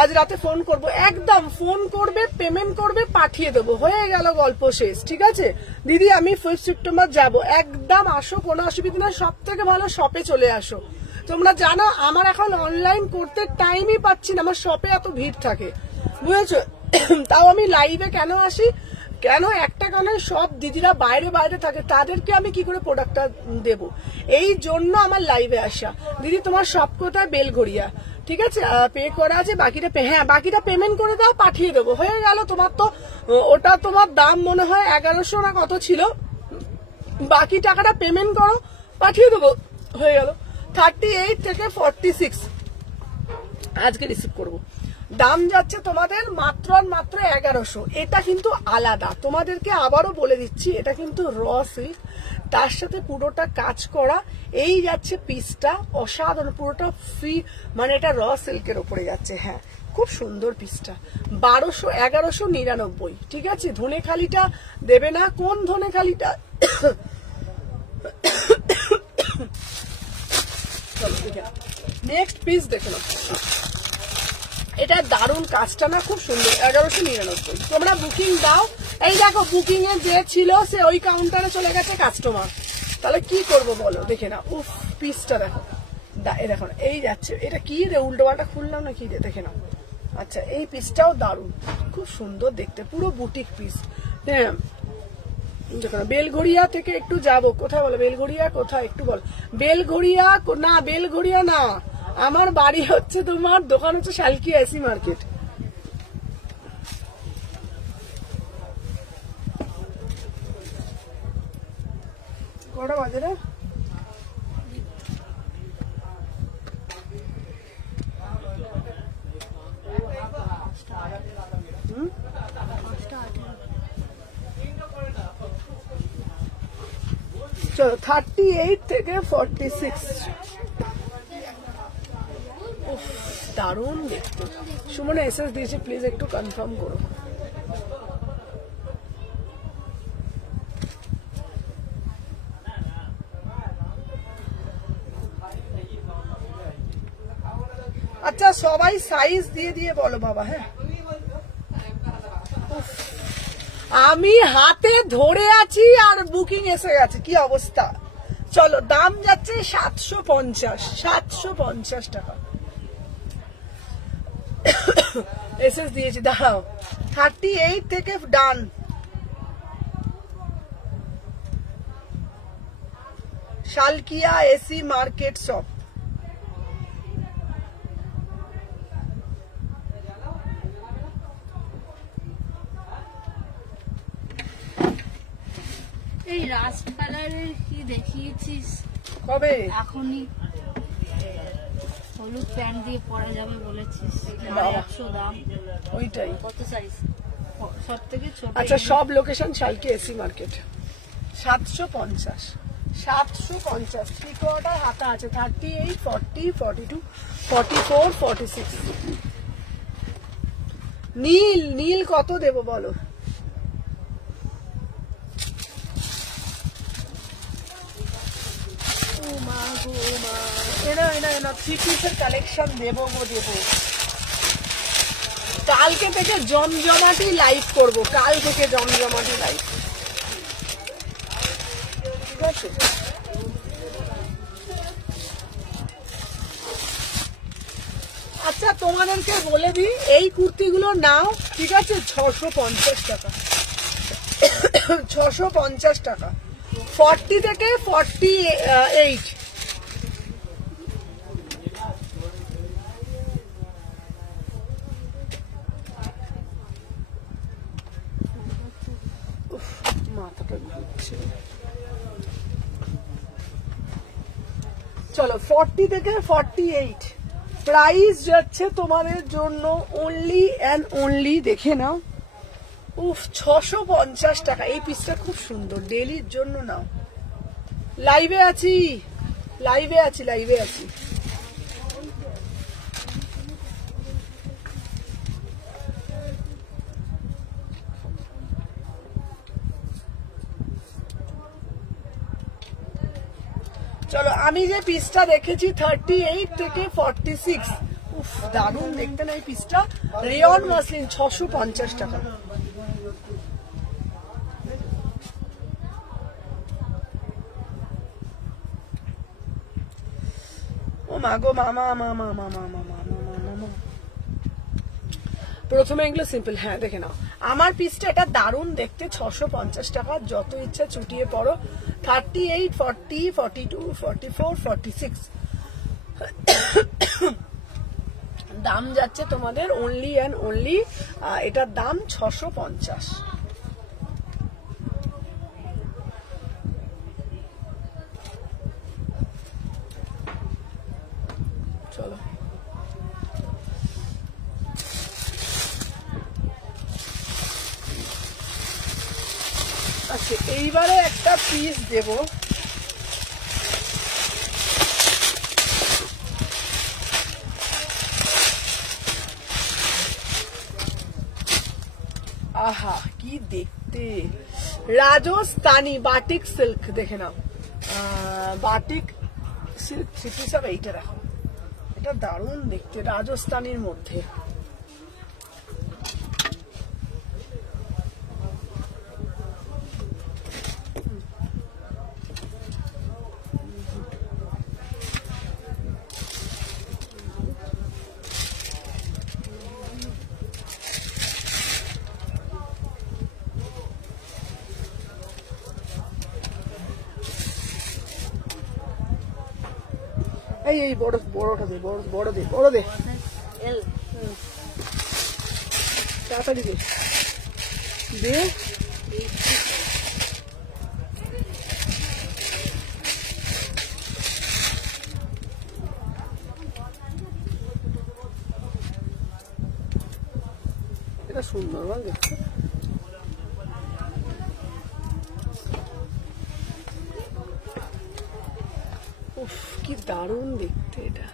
আজ রাতে ফোন করব, একদম ফোন করবে, পেমেন্ট করবে, পাঠিয়ে দেবো, হয়ে গেল, গল্প শেষ, ঠিক আছে? দিদি আমি 5 সেপ্টেম্বর যাব, একদম আসো, কোনো অসুবিধা নেই। সব থেকে ভালো শপে চলে আসো। তোমরা জানো আমার এখন অনলাইন করতে টাইমই পাচ্ছি না, আমার শপে এত ভিড় থাকে, বুঝেছো? তাও আমি লাইভে কেন আসি, কেন একটা কারণে সব দিদিরা বাইরে বাইরে থাকে, তাদেরকে আমি কি করে প্রোডাক্টটা দেব, এই জন্য আমার লাইভে আসা। দিদি তোমার সব কোথায়? বেলঘড়িয়া, ঠিক আছে? পে করা আছে, বাকিটা হ্যাঁ বাকিটা পেমেন্ট করে দাও, পাঠিয়ে দেবো, হয়ে গেল। তোমার তো ওটা তোমার দাম মনে হয় 1100 না কত ছিল, বাকি টাকাটা পেমেন্ট করো, পাঠিয়ে দেবো, হয়ে গেল। 38 থেকে 46 আজকে রিসিভ করবো। দাম যাচ্ছে তোমাদের মাত্র আর মাত্র 1100। এটা কিন্তু আলাদা, তোমাদেরকে আবারও বলে দিচ্ছি, এটা কিন্তু র সিল্ক, তার সাথে পুরোটা কাজ করা। এই যাচ্ছে পিসটা অসাধারণ, পুরোটা ফ্রি, মানে এটা র সিল্কের উপরে যাচ্ছে। হ্যাঁ খুব সুন্দর পিসটা, 1199। ঠিক আছে, ধনেখালিটা দেবে না, কোন ধনেখালিটা? নেক্সট পিস দেখে নাও, এটা দারুণ কাজটা না, খুব সুন্দর, 1199। তোমরা বুকিং দাও। এই দেখো বুকিং এ যে ছিল সে ওই কাউন্টারে চলে গেছে কাস্টমার, তাহলে কি করব বলো? দেখে না, উফ পিসটা দেখো, এই দেখো এই যাচ্ছে। এটা কি রে, উল্টো পাল্টা খুললাম না কি রে? দেখে নাও। আচ্ছা এই পিসটাও দারুণ, খুব সুন্দর দেখতে, পুরো বুটিক পিস। হ্যাঁ দেখো না, বেলঘড়িয়া থেকে একটু যাবো, কোথায় বলো? বেলঘড়িয়া কোথায় একটু বলো? বেলঘড়িয়া না, বেলঘড়িয়া না, আমার বাড়ি হচ্ছে, তোমার দোকান হচ্ছে শালকিয়া এসি মার্কেট। কটা বাজে রে? চলো 38 থেকে 46। দারুণ দেখতে। সুমন এসএস দিয়েছে, প্লিজ একটু কনফার্ম করো। আচ্ছা সবাই সাইজ দিয়ে দিয়ে বলো বাবা। হ্যাঁ আমি হাতে ধরে আছি আর বুকিং এসে গেছে, কি অবস্থা। চলো দাম যাচ্ছে 750 টাকা। এসএস দিয়েছি, দাঁড়াও। 38 থেকে ডান। Salkia AC market shop. এই রাস্ট কালারের কি দেখিয়েছিস কবে? এখনই হলুদ প্যান্ট দিয়ে পরা যাবে বলেছিস, 100 দাম। ওইটাই। কত সাইজ? সব থেকে ছোট। আচ্ছা সব location Salkia AC market. 750 three quarter হাতা আছে। 38, 40, 42, 44, 46। নীল কত দেবো বলো? থ্রি পিসের কালেকশন দেবো গো, দেবো। কালকে থেকে জমজমাটি লাইভ করবো, কাল থেকে জমজমাটি লাইভ। ঠিক আছে, আচ্ছা তোমাদেরকে বলে দিই, এই কুর্তিগুলো নাও, ঠিক আছে? 650 টাকা। 650 টাকা, 40 থেকে 48। চলো 40 থেকে 48 প্রাইস যাচ্ছে তোমাদের জন্য অনলি অ্যান্ড অনলি, দেখে নাও। উফ 650 টাকা। এই পিসটা খুব সুন্দর, ডেলির জন্য নাও। লাইভে আছি। চলো আমি যে পিসটা দেখেছি 38 থেকে 46, উফ দারুণ দেখতে না এই পিসটা। রেয়ন মাসলিন 650 টাকা। ও মা গো, মামা। প্রথমে এগুলো সিম্পল। হ্যাঁ দেখে নাও আমার পিসটা, এটা দারুণ দেখতে। 650 টাকা, যত ইচ্ছা চুটিয়ে পড়ো। 38, 40, 42, 44, 46 দাম যাচ্ছে তোমাদের অনলি অ্যান্ড অনলি। এটার দাম 650। চলো আছে। এইবারে একটা পিস দেব, আহা কি দেখতে, রাজস্থানী বাটিক সিল্ক, দেখে নাও বাটিক সিল্ক থ্রি পিস। আর এইটা দেখো, এটা দারুণ দেখতে, রাজস্থানীর মধ্যে। এই বড়টা দে, বড় দে তাড়াতাড়ি দে। এটা সুন্দর বল দেখতে, উফ কি দারুণ দেখতে এটা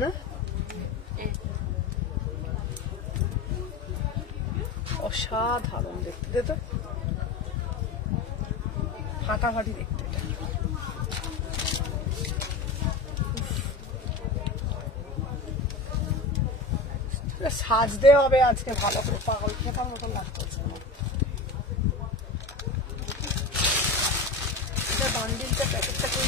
না, অসাধারণ দেখতে, দে তো ফাটাফাটি দেখতে এটা। সাজতে হবে আজকে ভালো করে, পাগল খেতার মতন লাগতেছে। এটা বান্ডিলটা প্যাকেটটা করে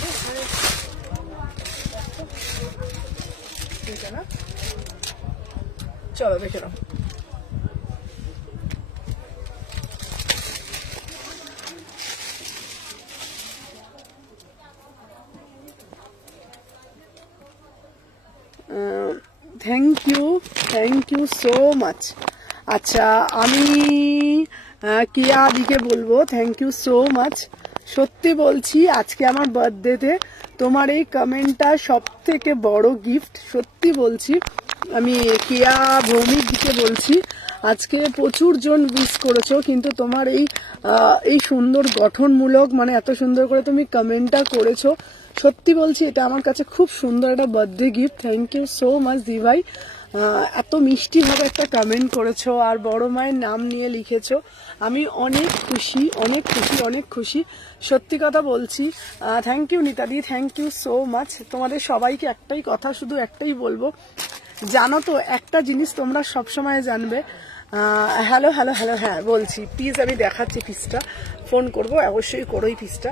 না, চলো দেখে নাও। Thank you so much. আচ্ছা আমি কিয়া দিকে বলবো থ্যাংক ইউ সো মাচ। সত্যি বলছি আজকে আমার বার্থডেতে তোমার এই কমেন্টটা সব থেকে বড় গিফট, সত্যি বলছি। আমি কিয়া ভৌমিক দিকে বলছি, আজকে প্রচুর জন উইশ করেছো, কিন্তু তোমার এই সুন্দর গঠনমূলক, মানে এত সুন্দর করে তুমি কমেন্টটা করেছো, সত্যি বলছি এটা আমার কাছে খুব সুন্দর একটা birthday gift. Thank you so much দি ভাই, এত মিষ্টি ভাবে একটা কমেন্ট করেছো আর বড় মায়ের নাম নিয়ে লিখেছো। আমি অনেক খুশি, অনেক খুশি, অনেক খুশি, সত্যি কথা বলছি। থ্যাংক ইউ নিতাদি, থ্যাংক ইউ সো মাচ। তোমাদের সবাইকে একটাই কথা, শুধু একটাই বলবো, জানো তো একটা জিনিস তোমরা সবসময় জানবে। হ্যালো হ্যালো হ্যালো, হ্যাঁ বলছি, পিস আমি দেখাচ্ছি, পিসটা ফোন করব, অবশ্যই করো এই পিসটা।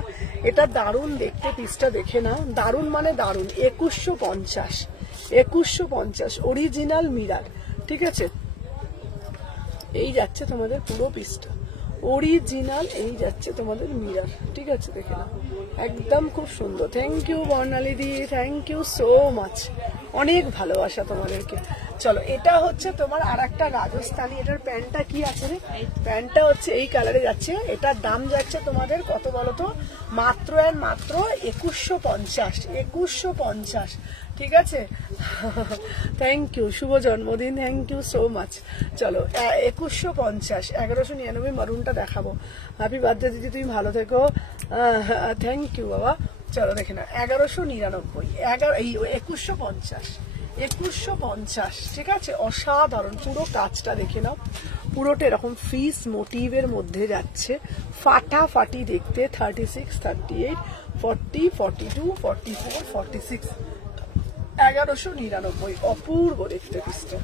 এটা দারুণ দেখতে, পিসটা দেখে নাও, দারুণ মানে দারুণ। 2150 অরিজিনাল মিরার, ঠিক আছে। এই যাচ্ছে তোমাদের পুরো পিসটা অরিজিনাল, এই যাচ্ছে তোমাদের মিরার, ঠিক আছে, দেখে নাও, একদম খুব সুন্দর। থ্যাংক ইউ বর্ণালী দি, থ্যাংক ইউ সো মাচ, অনেক ভালোবাসা তোমাদেরকে। চলো এটা হচ্ছে তোমার আর একটা রাজস্থানী, এটার প্যান্টটা কি আছে রে, প্যান্টটা হচ্ছে এই কালারে যাচ্ছে, এটার দাম যাচ্ছে তোমাদের কত বলো তো, মাত্র আর মাত্র 2150, ঠিক আছে। থ্যাংক ইউ, শুভ জন্মদিন, থ্যাংক ইউ সো মাচ। চলো 2150, 1199 মারুনটা দেখাবো। হ্যাপি বার্থডে দিদি, তুমি ভালো থেকো, থ্যাংক ইউ বাবা। চলো দেখে না, 1199, 2150, ঠিক আছে, অসাধারণ। পুরো কাজটা দেখে নাও, পুরোটা এরকম ফ্রিজ মোটিভের মধ্যে যাচ্ছে, ফাটাফাটি দেখতে। 36, 38, 40, 42, 44, 46, 1199, অপূর্ব দেখতে পিসটা।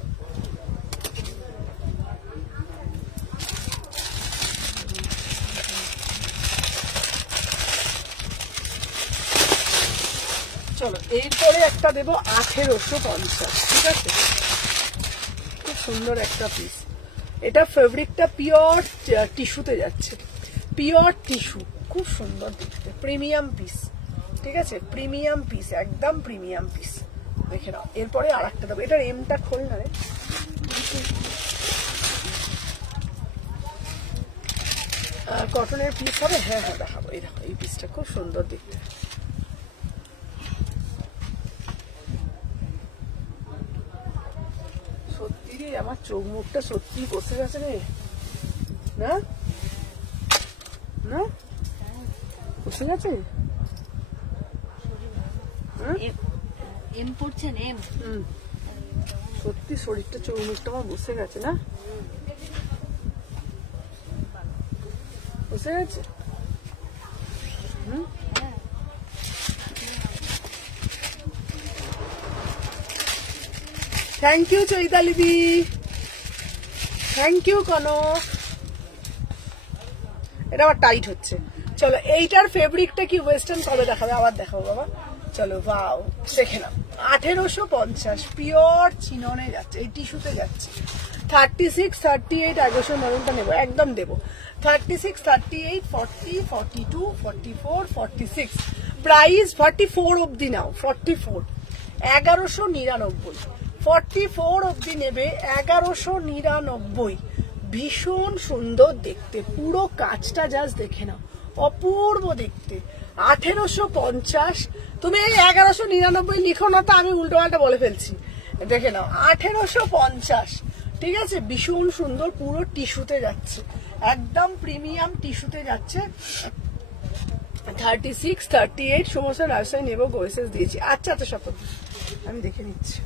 চলো এরপরে একটা দেবো 1850, ঠিক আছে, খুব সুন্দর একটা পিস। এটা ফেব্রিকটা পিওর টিস্যুতে যাচ্ছে, পিওর টিস্যু, খুব সুন্দর দেখতে, প্রিমিয়াম পিস, ঠিক আছে, প্রিমিয়াম পিস, একদম প্রিমিয়াম পিস, দেখে নাও। এরপরে আর একটা দেবো, এটার এমটা খোল না রে, কটনের পিস হবে, হ্যাঁ হ্যাঁ দেখাবো। এই দেখো এই পিসটা খুব সুন্দর দেখতে, সত্যি রে আমার চোখ মুখটা সত্যি বসে গেছে রে, না না বুঝতে গেছে এম পড়ছেন এম সত্যি শরীরটা চৌমুখটা আমার বসে গেছে না বসে গেছে থ্যাংক ইউ চৈতালি দি থ্যাংক ইউ কনক এটা আবার টাইট হচ্ছে চলো এইটার ফেব্রিকটা কি ওয়েস্টার্ন কবে দেখাবে আবার দেখাবো বাবা চলো বাও দেখে নাও 1850 পিওর চিননে যাচ্ছে এই টিস্যুতে যাচ্ছে 36 38 আগস্টের মরণটা নেবো একদম দেবো 36 38 40 42 44 46 প্রাইস 44 অবধি নাও 44 1199 44 অবধি নেবে 1199 ভীষণ সুন্দর দেখতে পুরো কাজটা জাস্ট দেখে নাও অপূর্ব দেখতে 1850 তুমি এই 1199 লিখো না তো আমি উল্টো পাল্টা বলে ফেলছি দেখে নাও 1850 ঠিক আছে ভীষণ সুন্দর পুরো টিস্যুতে যাচ্ছে একদম প্রিমিয়াম টিস্যুতে যাচ্ছে 36 38 সমস্ত রাজশাহী নেবো গোয়েসেস দিয়েছি আচ্ছা তো শপথ আমি দেখে নিচ্ছি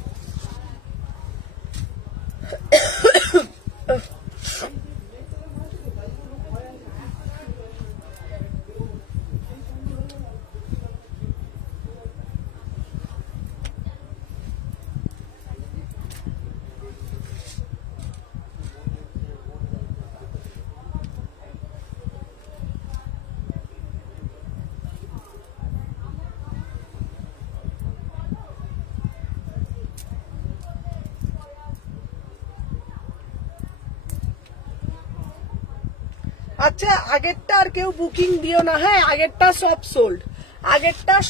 আচ্ছা আগেরটা আর কেউ বুকিং দিও না হ্যাঁ আগেরটা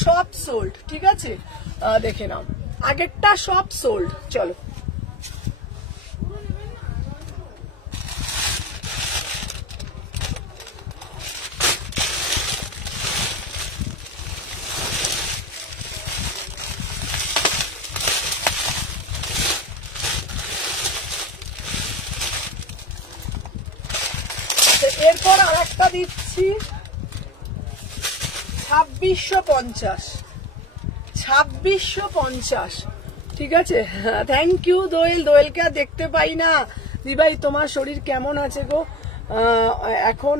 সব সোল্ড ঠিক আছে দেখে নাও আগেরটা সব সোল্ড চলো এরপর আর একটা দিচ্ছি 2650 ঠিক আছে থ্যাংক ইউ দোয়েলকে আর দেখতে পাই না দিভাই তোমার শরীর কেমন আছে গো এখন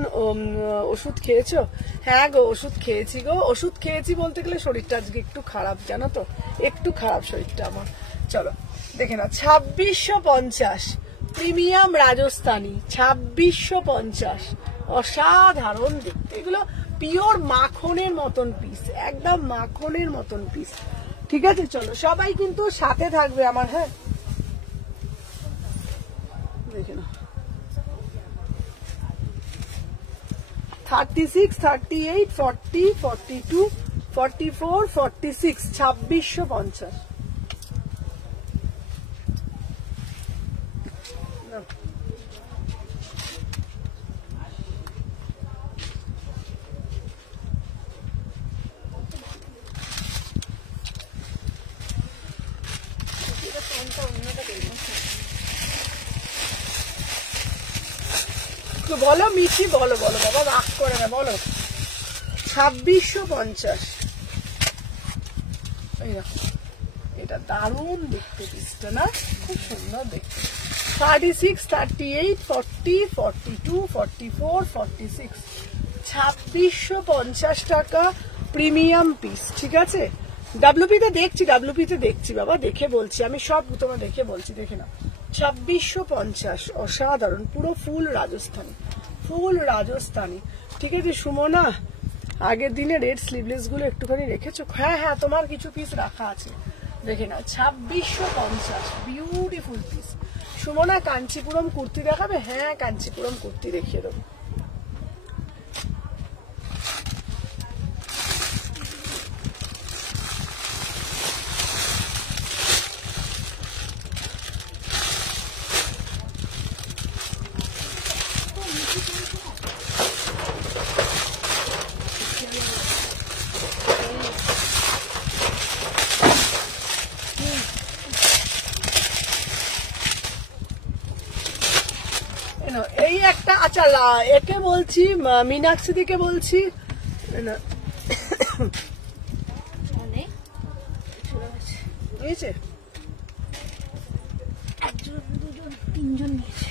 ওষুধ খেয়েছো হ্যাঁ গো ওষুধ খেয়েছি বলতে গেলে শরীরটা আজকে একটু খারাপ জানো তো একটু খারাপ শরীরটা আমার চলো দেখে না 2650 প্রিমিয়াম রাজস্থানী 2650 অসাধারণ দেখতে এগুলো পিওর মাখনের মতন পিস একদম মাখনের মতন পিস ঠিক আছে চলো সবাই কিন্তু সাথে থাকবে আমার হ্যাঁ দেখে না 36 38 40 42 44 46 2650 বলো মিঠি বলো বাবা রাগ করে না বলো 2650 এটা দারুণ দেখতে পিসটা না খুব সুন্দর দেখতে 36 38 40 42 44 46 2650 টাকা প্রিমিয়াম পিস ঠিক আছে ডাব্লিউপিতে দেখছি বাবা দেখে বলছি আমি সব তোমার দেখে বলছি দেখে না 2650 অসাধারণ পুরো ফুল রাজস্থানী ঠিক আছে সুমনা আগের দিনে রেড স্লিভলেস গুলো একটুখানি রেখেছো হ্যাঁ তোমার কিছু পিস রাখা আছে দেখে না 2650 বিউটিফুল পিস সুমনা কাঞ্চিপুরম কুর্তি দেখাবে হ্যাঁ কাঞ্চিপুরম কুর্তি দেখিয়ে দেবো এই একটা আচ্ছা একে বলছি মীনাক্ষী দিকে বলছি না অনেক চলে গেছে। বুঝেছে একজন দুজন তিনজন নিয়েছে।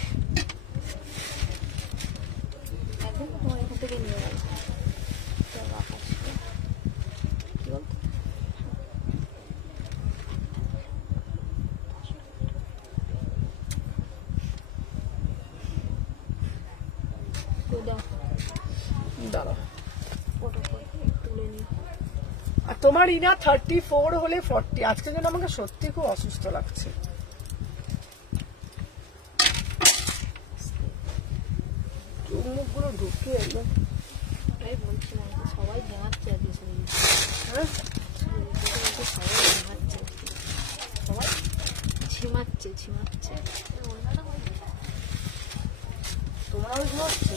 একদম তোমার এখান থেকে নিয়ে গেল। কি বলতো দাও দাঁড়াও ফটো তুলে নিই। আর তোমার ইনা 34 হলে 40 আজকে যেন আমাকে সত্যি খুব অসুস্থ লাগছে চোখ মুখগুলো ঢুকে একদম ওটাই বলছিলাম যে সবাই ঘেমাচ্ছে আজকে শরীরে। হ্যাঁ সবাই ঘেমাচ্ছে সবাই ঝিমাচ্ছে ঝিমাচ্ছে। তোমারও ঝরছে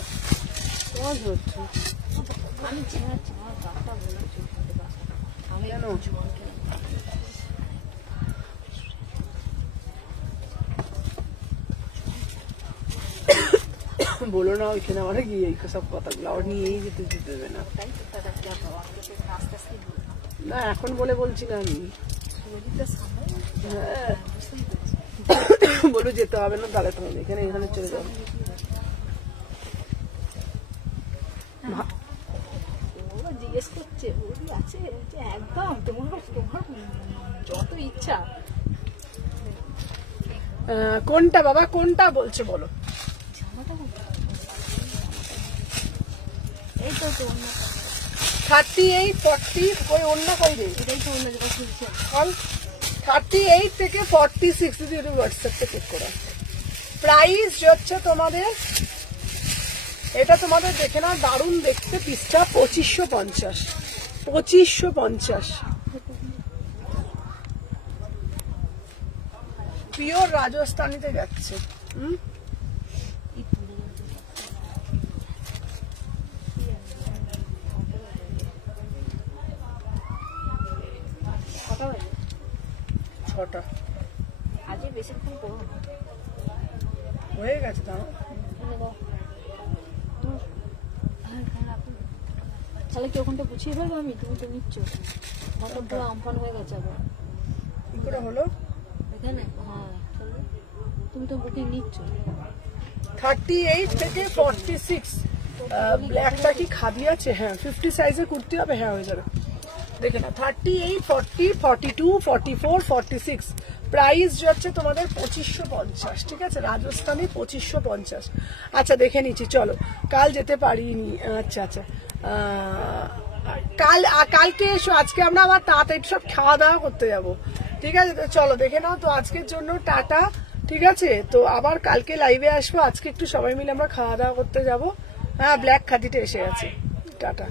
তোমার ঝরছে আমি ঝিমাচ্ছি আমার গাটা বলেছি আমি কেন? জল খেলাম। বলো না ওইখানে আমার গিয়ে এই সব কথাগুলো আবার নিয়েই যেতে দেবে না তাই তো তারা যা বাবা আস্তে আস্তে বললাম না এখন বলে বলছি না আমি শরীরটা সামনে হ্যাঁ বুঝতেই পেরেছি। বলো যেতে হবে না তাহলে তুমি এখানে এখানে চলে যাবো ওরা জিজ্ঞেস করছে ওরই আছে যে একদম তোমার তোমার যত ইচ্ছা। কোনটা বাবা কোনটা বলছে বলো জামাটা কোথায়? এই তো তো অন্য 38 40 ওই অন্য কই রে এটাই তো অন্য যেটা খুলছে। কল 38 থেকে 46 যদি একটু হোয়াটসঅ্যাপে চেক করো প্রাইস হচ্ছে তোমাদের এটা তোমাদের দেখে নাও দারুণ দেখতে পিসটা 2550 2550 পিওর রাজস্থানীতে যাচ্ছে এই তুলে যাচ্ছে কটা বাজে? 6টা আজকে বেশিক্ষণ করো না। হয়ে গেছে দাও এনে দাও। তাহলে কি ওখানটা গুছিয়ে ফেলবো আমি? তুমি তো নিচ্ছ ঘরটা পুরো আমফান হয়ে গেছে আবার কি করে হলো এখানে। হ্যাঁ তাহলে তুমি তো বুকিং নিচ্ছ। 38 থেকে 46 ব্ল্যাকটা কি খাদি আছে হ্যাঁ 50 সাইজের কুর্তি হবে হ্যাঁ হয়ে যাবে দেখে না 38 40 42 44 46 প্রাইস যাচ্ছে তোমাদের 2550 ঠিক আছে রাজস্থানী 2550 আচ্ছা দেখে নিচ্ছি চলো কাল যেতে পারিনি আচ্ছা আচ্ছা কালকে এসো আজকে আমরা আবার তাড়াতাড়ি সব খাওয়া দাওয়া করতে যাবো ঠিক আছে তো চলো দেখে নাও তো আজকের জন্য টাটা ঠিক আছে তো আবার কালকে লাইভে আসবো আজকে একটু সবাই মিলে আমরা খাওয়া দাওয়া করতে যাবো হ্যাঁ ব্ল্যাক খাদিটা এসে গেছে টাটা